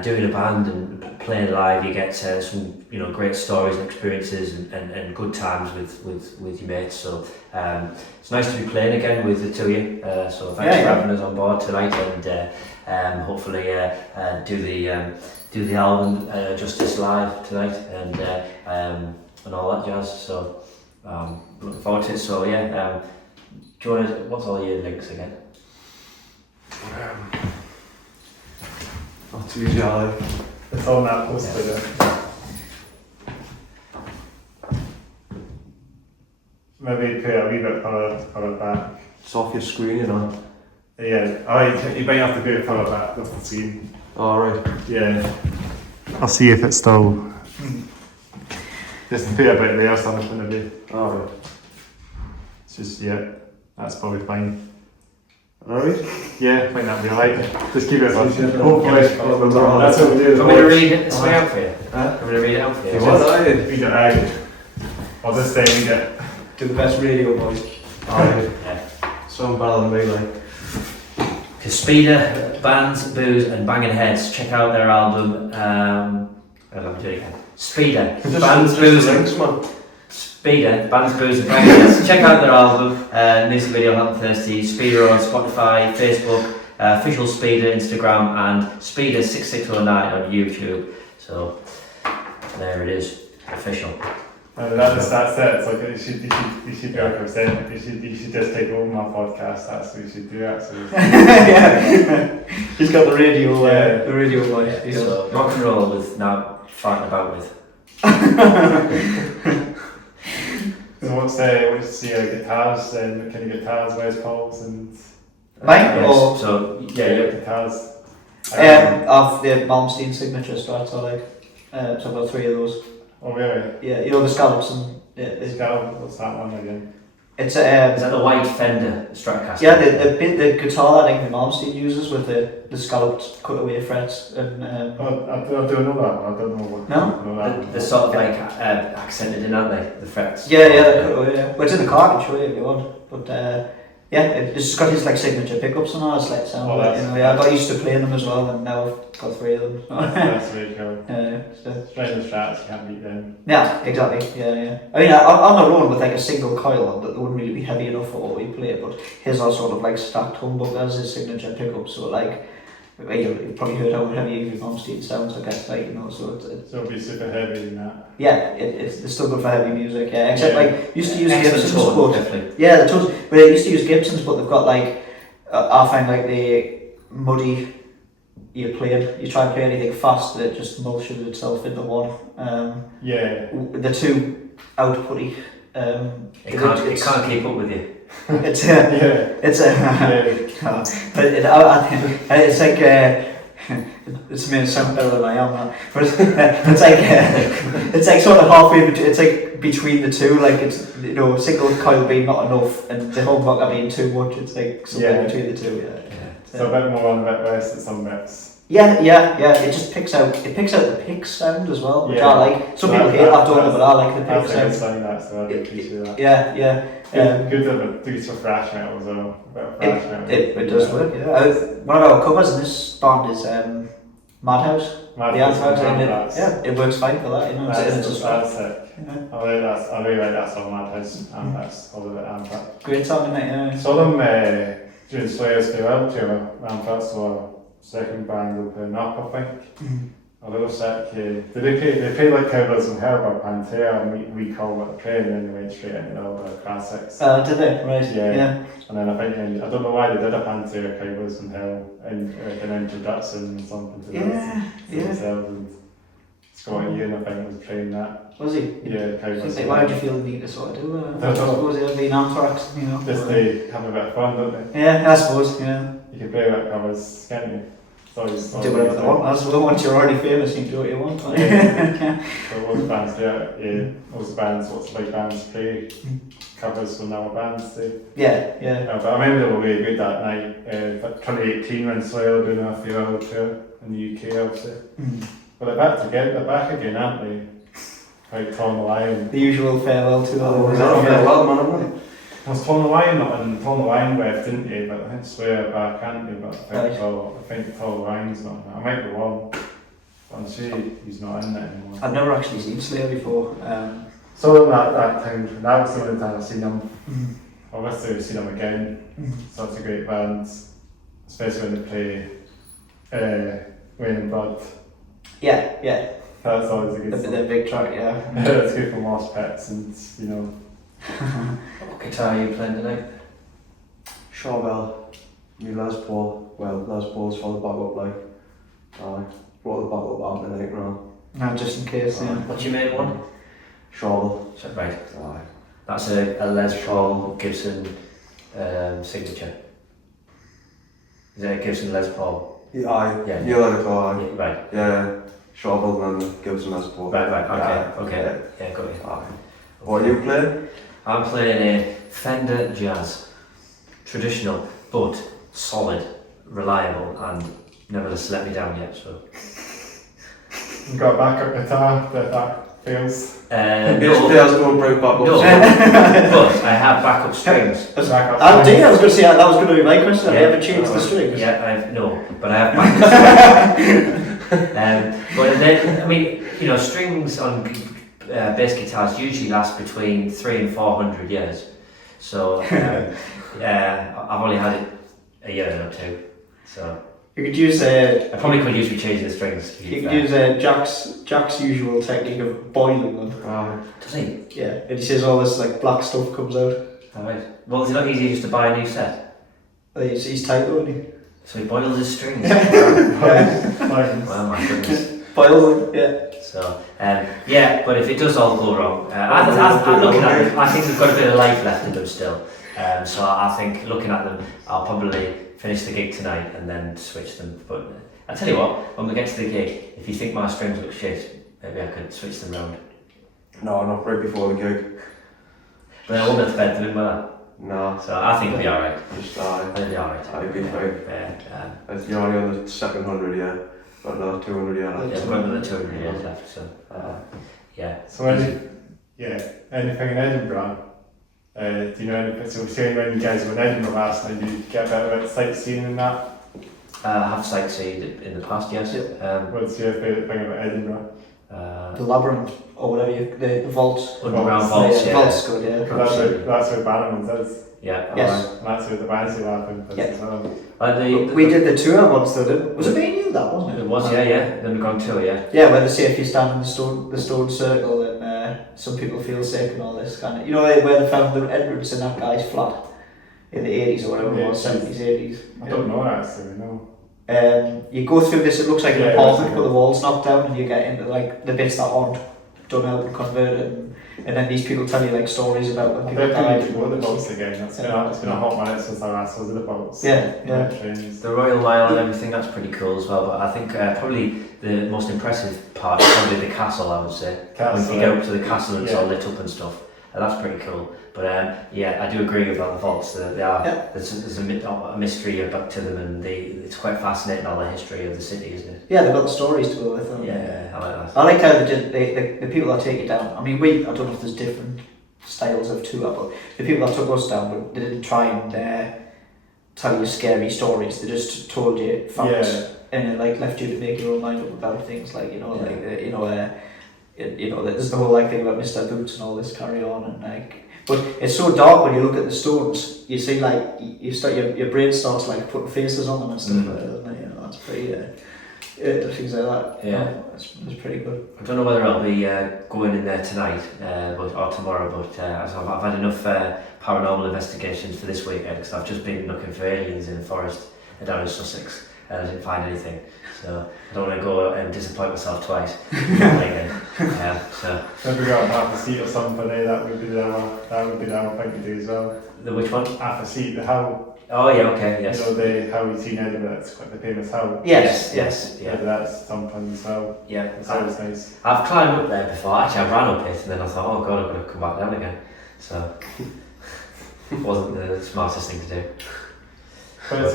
doing a band and playing live. You get some, great stories and experiences and good times with your mates. So it's nice to be playing again with the two of you. So thanks for having us on board tonight, and hopefully do the album justice live tonight and all that jazz. So looking forward to it. So Do you want to, what's all your links again? Not too jolly. It's on that poster there. Maybe put a wee bit further back. It's off your screen, you know. Yeah, you might have to put it further back off the screen. Alright. Yeah. I'll see if it's still. Just put a bit there, something maybe. Alright. It's just, yeah, that's probably fine. Alright. Yeah, I think that'll be alright. Just keep it on. Hopefully. That's what we do. Do you want me to read it this way out for you? Huh? Do you want me to read it out for you? Read it out. I'll just say read it. Do the best radio voice. Alright. Yeah. So better than me, like. To Speeder, Bands, Booze and Banging Heads, check out their album. Let me do it again. Speeder, Bands, Booze and Speeder, Bands, Booze and Banging Heads. Check out their album, music video Hunt Thirsty. Speeder on Spotify, Facebook, official Speeder Instagram, and Speeder6609 on YouTube. So there it is, official. That's it. It's like you should be represented. You should just take over my podcast. That's what you should do. Actually. Yeah. He's got the radio voice. Yeah, so rock and roll with now farting about with. So what's your guitars and kind of guitars, Les Pauls and Mine or so your guitars? I've the Malmsteen signature strats. I like. So I've got 3 of those. Oh really? Yeah, you know the scallops and What's that one again? it's Is that the white Fender Stratocaster? yeah the guitar that I think the Malmsteen uses with the scalloped cutaway frets and I don't know that. I don't know what. No? They're sort of like accented in, aren't they? The frets. yeah the cutaway. Yeah. Well, it's in the car. I can show you if you want. But yeah, it's just got his like signature pickups and all. It's like sound. Oh, You know, yeah, I got used to playing them as well, and now I've got 3 of them. That's really cool. So. Straight the strats, you can't beat them. Yeah, exactly. Yeah. I mean, on their own with like a single coil, that they wouldn't really be heavy enough for what we play. But his are sort of like stacked humbuckers, his signature pickups. So like, you've probably heard how heavy Malmsteen sounds. I guess like so it's So it'll be super heavy in that. yeah, it's still good for heavy music. Yeah, except like used to use Excellent Gibsons, tone, but definitely. yeah, the tones. But I used to use Gibsons, but they've got like I find like the muddy. You try and play anything fast, it just mulches itself into one. Yeah. The two outputty. It can't keep up with you. It's it's like it's made it sound better than I am, but it's like sort of halfway between. It's like between the two, like it's single coil being not enough and the humbucker being too much. It's like something between the two. Yeah. So a bit more on a bit less at some bits. Yeah. It just picks out the pick sound as well, which I like. Some people hate that, don't they? But I like the pick sound. That's a good sign. That's I appreciate that. Yeah. Good to do some thrash metal as well. A bit of thrash metal. It does work. Yeah. One of our covers in this band is Madhouse. It works fine for that. It's just that's it. Yeah. I really like that song, Madhouse, and that's all of it. And great song, isn't it? Yeah. Saw them during Slayer's farewell tour, and that's our second band open up, I think. A little sick. They played like covers and Herbert Pantera, and we called it a play, and then they went straight into all the classics. Did they? Right. Yeah. And then I think I don't know why they did a Pantera covers and Hell and like an introduction or something to themselves. And Scott Ian, I think, was playing that. Was he? Yeah, covers. Why would you feel the need to sort of do that? I suppose it would be an Anthrax, Just they have a bit of fun, don't they? Yeah, I suppose. Yeah. You can play that covers, can't you? Do whatever they want. That's once you're already famous, you can do what you want. So most bands most bands, what's like bands play covers from other bands too. Yeah. But I remember they were really good that night. 2018 when Slayer doing a farewell tour in the UK, obviously. But they're back again, aren't they? Like Tom the Lion. The usual farewell tour. Was Tom the Lion not in Tom the Lion left, didn't he? But I think Slayer back, can't he? But I think Tom the Lion's not. I might be wrong. But I'm sure he's not in it anymore. I've never actually seen Slayer before. So that time, that was the only time I've seen them. Obviously, we've seen them again. Such a great band, especially when they play Rain and Blood. Yeah. That's always a good song. The big track, yeah. It's good for mosh pits and What guitar are you playing tonight? Charbel, me Les Paul. Well, Les Paul's for the backup, like. Brought the backup out tonight now. No, just in case. Yeah. What's your main one? Charbel. So, right. That's a Les Paul Gibson signature. Is it a Gibson Les Paul? Yeah, Yeah. You like the car, Yeah, right. Yeah, Charbel and then Gibson Les Paul. Right, okay. Yeah, got it. What are you playing? I'm playing a Fender Jazz. Traditional, but solid, reliable, and never let me down yet, so. You got a backup guitar that fails. Bass players don't break backups. No, but I have backup strings. Backup I was strings. going to say that was going to be my question. Have you ever changed the strings? Yeah, but I have backup strings. But then, I mean, strings on bass guitars usually last between 300 and 400 years. So, I've only had it a year or two. So. You could use I probably could use changing the strings. you could use Jack's usual technique of boiling them. Does he? Yeah, and he says all this like black stuff comes out. Alright. Well, is it not easy just to buy a new set? He's tight though, isn't he? So he boils his strings. Like, Well, my goodness. Boils them, yeah. So, but if it does all go wrong, I'm looking at them, I think we've got a bit of life left in them still. So I think looking at them, I'll probably finish the gig tonight and then switch them. But I tell you what, when we get to the gig, if you think my strings look shit, maybe I could switch them round. No, not right before the gig. But I won't have to bed them in, will I? No. So I think it'll be alright. Just It'll be alright. I'd be fine. Yeah, You're only on the second 100, yeah. Got another 200, yeah. we've got another 200 years left, so yeah. so anything in Edinburgh? Do you know anything? So saying when you guys were in Edinburgh last night, you get a bit about sightseeing and that? I have sightseeing in the past, yes. What's your favourite thing about Edinburgh? The labyrinth or whatever the vaults. Underground vaults, yeah. Vaults good, yeah. That's where Bannerman's is. Yeah. Yes. And that's where the Banshee Labyrinth is as well. We did the tour once though, didn't we? Was it me and you that, wasn't it? It was, yeah. The underground tour, yeah. Yeah, where they say if you stand in the stone circle then some people feel safe and all this kind of... You know where they found the entrance in that guy's flat in the 80s or whatever it was, 70s, 80s? I don't know actually, no. You go through this, it looks like an apartment with the walls knocked down and you get into like the bits that aren't done out and converted and then these people tell you like stories about when people died. To go to the boats again. It's been a hot minute since I last was at the boats. Yeah. Trains. The Royal Mile and everything, that's pretty cool as well, but I think probably the most impressive part is probably the castle, I would say. When you go up to the castle and it's all lit up and stuff, that's pretty cool. But I do agree about the vaults. There's a mystery about to them, and it's quite fascinating, all the history of the city, isn't it? Yeah, they've got the stories to go with them. Yeah, I like that. I like how the people that take you down. I mean, I don't know if there's different styles of tour, but the people that took us down, they didn't try and tell you scary stories. They just told you facts and it left you to make your own mind up about things, like there's the whole thing about Mr. Boots and all this carry on and but it's so dark when you look at the stones. You see your brain starts putting faces on them and stuff like that, doesn't it? That's pretty things like that. Yeah, it's pretty good. I don't know whether I'll be going in there tonight or tomorrow, but I've had enough paranormal investigations for this weekend because I've just been looking for aliens in the forest down in Sussex and I didn't find anything. So I don't want to go and disappoint myself twice. So if we got half a seat or something, that would be the thing to do as well. The which one? Half a seat, the how. Oh yeah, okay, yes. You know the how we see in Edinburgh, it's quite the famous how. Yes. Yeah, that's something as well. Yeah, it's always nice. I've climbed up there before. Actually, I ran up it and then I thought, oh god, I'm going to come back down again. So it wasn't the smartest thing to do. But it's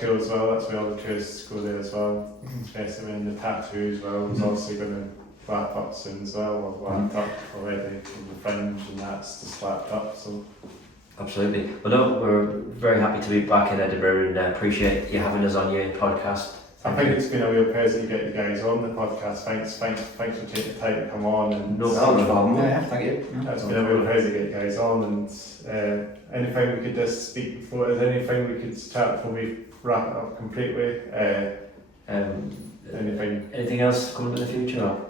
cool as well. That's where all the tourists go there as well. Especially in the tattoo as well. It's also going to wrap up soon as well. Or wrapped up already from the Fringe and that's just wrapped up. So absolutely. Well, no, we're very happy to be back in Edinburgh and appreciate you having us on your podcast. I think it's been a real pleasure to get you guys on the podcast. Thanks for taking the time to come on. And no problem. Yeah, thank you. It's been a real pleasure to get you guys on. And anything we could just speak before, is there anything we could chat before we wrap it up completely? Anything else coming in the future? No.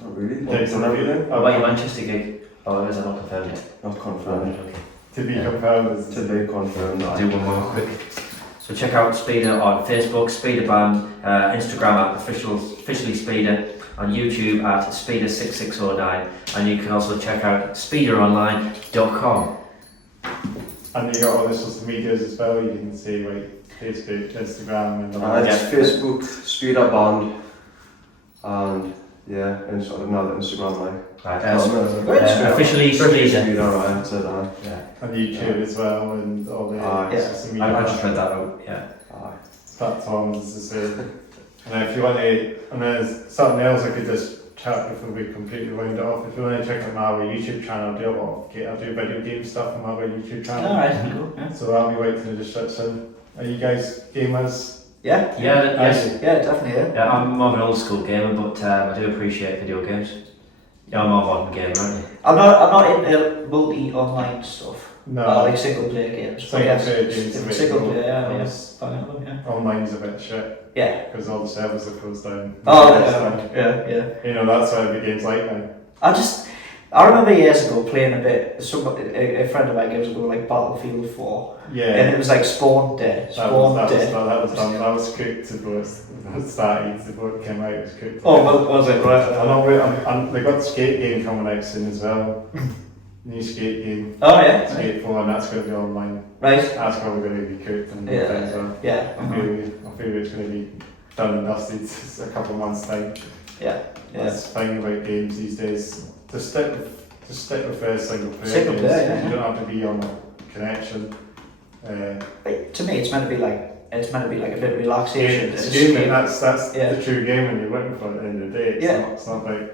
Not really. What about your Manchester gig? Oh, is that not confirmed yet? Not confirmed. Okay. To be confirmed. To be confirmed. I'll do one more quick. So check out Speeder on Facebook, Speeder Band, Instagram at officially Speeder, on YouTube at Speeder6609, and you can also check out speederonline.com. And you got all the social medias as well. You can see like Facebook, Instagram, and It's Facebook, Speeder Band, and yeah, and sort of another Instagram like. Right, Officially Speeder. Speeder, right? That's it, Yeah. and YouTube as well, and all the social media. I just read that out. Yeah. Platforms as well. And if you want to, and there's something else I could just chat before we completely round it off. If you want to check out my YouTube channel, I do video game stuff on my YouTube channel. Alright, cool. Yeah. So that'll be linked in the description. Are you guys gamers? Yeah. Yes. Yeah, definitely. Yeah. Yeah, I'm more of an old school gamer, but I do appreciate video games. You're a more modern gamer, aren't you? I'm not into multi online stuff. No. I like single player games. Single player games If are it's really single cool. player, yeah. Yes. Yeah. Online's a bit shit Yeah. because all the servers are closed down. Oh, It's yeah. You know, that's why every game's like now. I remember years ago playing a bit. A friend of mine gave us a go like Battlefield 4, Yeah. and it was like Spawn Dead. That was cooked before it started, before it came out, it was cooked. Oh, was it right? And they got the skate game coming out soon as well. New skate game, Oh yeah. Skate 4, and that's going to be online. Right. That's probably going to be cooked and things. So Yeah. I feel it's going to be done and dusted in a couple of months' time. Yeah. That's fine about games these days. To stick with first single player Single games. player, yeah. You don't have to be on a connection. To me, it's meant to be like a bit of relaxation. It's gaming. That's Yeah. the true game when you're looking for it at the end of the day. Yeah. It's not like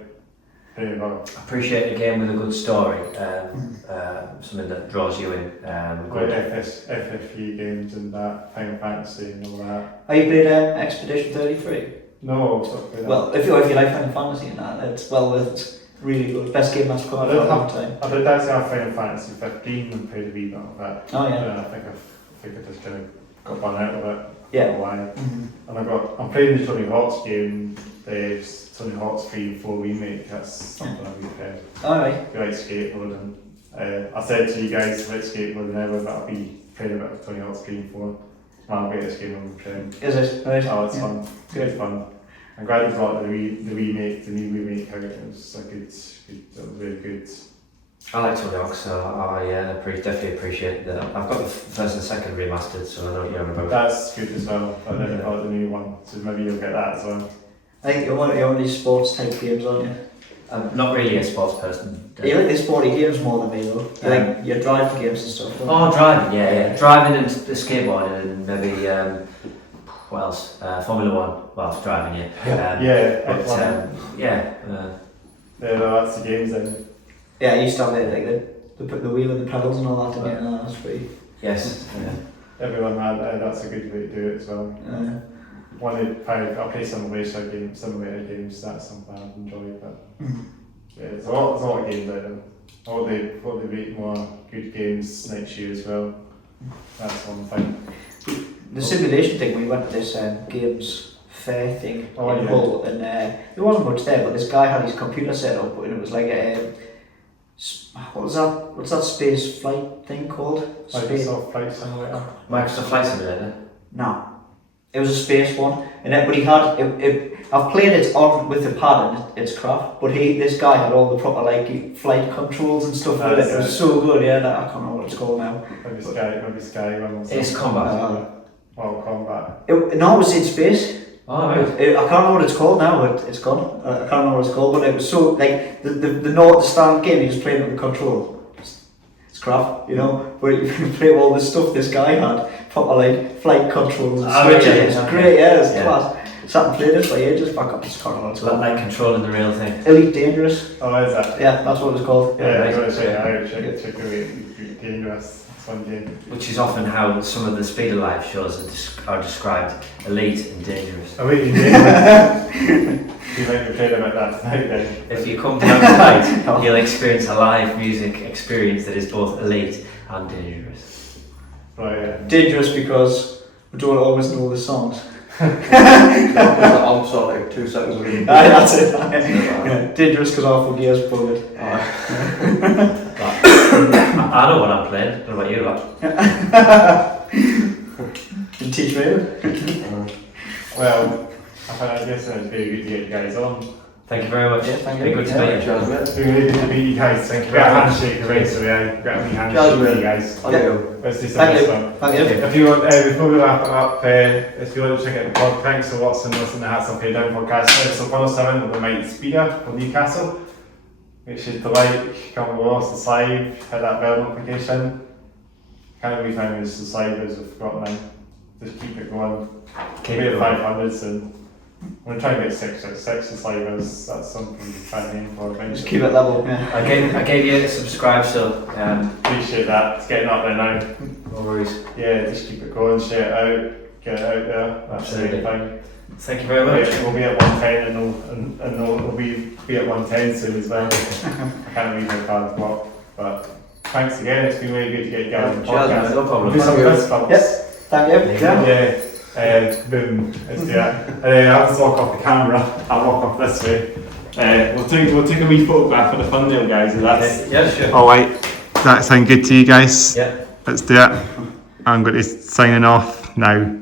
playing about. Appreciate a game with a good story, something that draws you in. Like Good. FFP games and that, Final Fantasy and all that. Have you played Expedition 33? No, I've not played that. Well, if you like Final Fantasy and that, it's really good. Best game that's come out for a long time. I did actually have Final Fantasy 15 and played a wee bit of that. Oh yeah. I think I just kind of got one out of it. Yeah. For a while. Mm-hmm. And I'm playing the Tony Hawk's game, the Tony Hawk's 3 and 4 remake. That's something I've been playing. Alright. If you like skateboarding. I said to you guys about skateboarding ever that I'll be playing a bit of Tony Hawk's 3 and 4. It's my greatest game I've been playing. Is it? Right. Oh, it's Yeah. fun. It's good fun. I'm glad you brought the new remake out. It was it was really good. I like Tony Hawk, so I definitely appreciate that. I've got the first and second remastered, so I know what you're on about. That's good as well, but then I bought the new one, so maybe you'll get that as well. I think you're one of these sports type games, aren't you? I'm not really a sports person. You like the sporty games more than me though. You like your driving games and stuff. Don't you? Oh, driving, yeah. Driving and skateboarding and maybe, what else? Formula 1, well, driving, yeah. Yeah, But, F1. yeah. Yeah, no, that's the games then. Yeah, I used to have they put the wheel and the pedals and all that in it, and that's pretty. Yes. Everyone had that, that's a good way to do it as well. I'll play some simulator games, that's something I've enjoyed, but yeah, there's a lot of games out there. Hope they make more good games next year as well. That's one thing. The simulation thing, we went to this games fair thing in yeah. Hull, and there wasn't much there, but this guy had his computer set up, and it was like a what's that space flight thing called? Microsoft Flight Simulator. Microsoft Flight Simulator? No, it was a space one, and then, but he had I've played it on with the pad and it's crap, but this guy had all the proper like flight controls and stuff with it. It was so good, yeah. I can't remember what it's called now. Maybe Sky Run. It's combat. Combat. No, it was in space. Oh, right. I can't remember what it's called now, but it's gone. I can't remember what it's called, but it was so like the standard game. You just played with the control. It's crap, you know. But you can play all this stuff this guy had, proper like flight controls and switches. Yeah, It's great, yeah, it's class. Sat and played it for ages back up. Just can't remember what it's So that called. like controlling the real thing. Elite Dangerous. Oh, is that? Yeah, that's what it's called. Yeah, right. I'm gonna check it out. Check it out. Dangerous. It's fun game. Which is often how some of the Speed of Life shows are described: elite and dangerous. Oh wait, you dangerous. You might be playing about that tonight then. If you come down tonight, you'll experience a live music experience that is both elite and dangerous. Right, yeah. Dangerous because we don't always know the songs. I'm sorry, like 2 seconds ago. That's it. Yeah, dangerous because our gears bugged. I know what I'm playing. What about you, lad? Can you teach me? Well, I guess it's very good to get you guys on. Thank you very much. Yeah, thank Been you. good to meet you. Cheers, mate. It's been really good to meet you guys. Thank you Get a very much. handshake eventually, get a wee handshake Cheers, with mate. you guys. Thank you. Let's do some Thank this you. one. Thank you. If you want, before we wrap it up, if you want to check out the pod, thanks for watching us in the Hats Up Here Down podcast. Episode 107 with the Mighty Speeder from Newcastle. Make sure to like, comment below, subscribe, hit that bell notification. Can't believe how many subscribers we've got now. Just keep it going. Keep We're it at going. 500 soon. I'm going to try and get six subscribers. That's something we're trying to aim for eventually. Just keep it level. Yeah. I gave you a subscribe, so Appreciate that. It's getting up there now. no worries. Yeah, just keep it going, share it out, get it out there. That's the main thing. Thank you very much. We'll be at 110 and we'll be at 110 soon as well. I can't believe how far it's got. But thanks again. It's been really good to get you guys on the Cheers, podcast. mate. No problem. Do some fist bumps. Yes. Thank you. Yeah. Boom. Let's do that. I'll just walk off the camera. I'll walk off this way. We'll take a wee photograph for the thumbnail, guys. If that's Okay. Yeah, sure. alright. That sound good to you guys? Yeah. Let's do it. I'm going to signing off now.